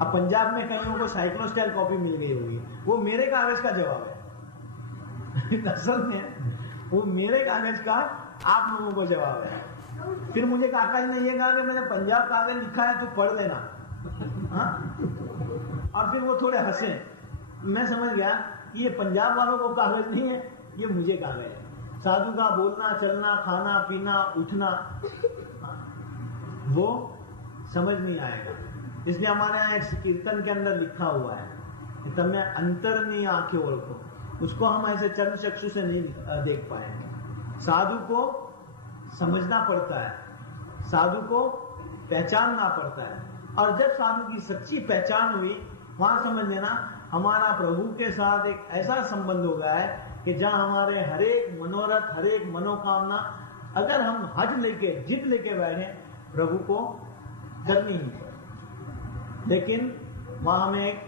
अब पंजाब में कईयों को साइक्लोस्टाइल कॉपी मिल गई होगी, वो मेरे कागज का जवाब है। असल में वो मेरे कागज का आप लोगों को जवाब है। फिर मुझे काका जी ने ये कहा कि मैंने पंजाब कागज लिखा है, तू पढ़ लेना। हाँ? और फिर वो थोड़े हंसे। मैं समझ गया कि ये पंजाब वालों को कागज नहीं है, ये मुझे कागज है। साधु का बोलना, चलना, खाना, पीना, उठना, वो समझ नहीं आएगा। इसलिए हमारे यहाँ एक कीर्तन के अंदर लिखा हुआ है कि तमें अंतर नहीं आंखें ओळखो। उसको हम ऐसे चरण चक्षु से नहीं देख पाएंगे। साधु को समझना पड़ता है, साधु को पहचानना पड़ता है, और जब साधु की सच्ची पहचान हुई, वहां समझ लेना हमारा प्रभु के साथ एक ऐसा संबंध हो गया है कि जहां हमारे हर एक मनोरथ, हर एक मनोकामना, अगर हम हज लेके, जिद लेके बैठे, प्रभु को करनी ही पड़े। लेकिन वहां हमें एक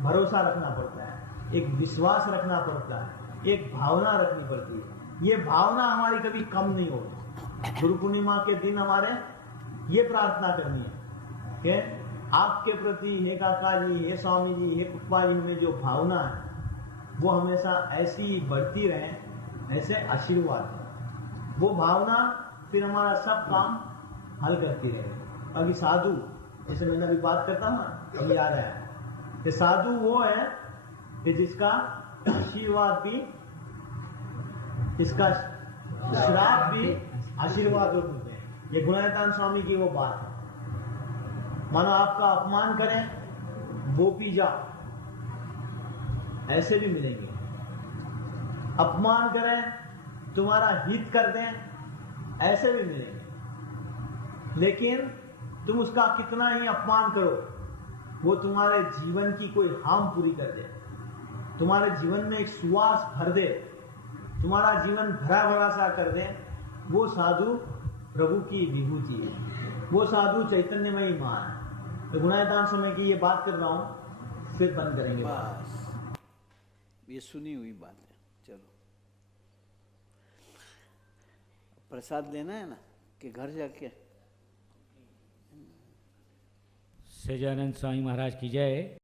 भरोसा रखना पड़ता है, एक विश्वास रखना पड़ता है, एक भावना रखनी पड़ती है। ये भावना हमारी कभी कम नहीं होगी। गुरु पूर्णिमा के दिन हमारे ये प्रार्थना करनी है कि आपके प्रति, हे काका जी, हे स्वामी जी, हे कुप्पा जी में जो भावना है वो हमेशा ऐसी बढ़ती रहे, ऐसे आशीर्वाद। वो भावना फिर हमारा सब काम हल करती रहे। अभी साधु, जैसे मैंने अभी बात करता हूँ ना, अभी याद आया कि साधु वो है कि जिसका आशीर्वाद भी, जिसका श्राप भी आशीर्वाद हो मिलते हैं। ये गुणायतान स्वामी की वो बात है। मानो आपका अपमान करें, वो पी जाओ, ऐसे भी मिलेंगे। अपमान करें, तुम्हारा हित कर दें, ऐसे भी मिलेंगे। लेकिन तुम उसका कितना ही अपमान करो, वो तुम्हारे जीवन की कोई हार्म पूरी कर दे, तुम्हारे जीवन में एक सुवास भर दे, तुम्हारा जीवन भरा भरा सा कर दे, वो साधु प्रभु की विभूति है, वो साधु चैतन्यमयी मां है। तो गुणायतान समय की ये बात कर रहा हूं, फिर बंद करेंगे। बस ये सुनी हुई बात है। चलो, प्रसाद लेना है ना कि घर जाके? सच्चिदानंद स्वामी महाराज की जय।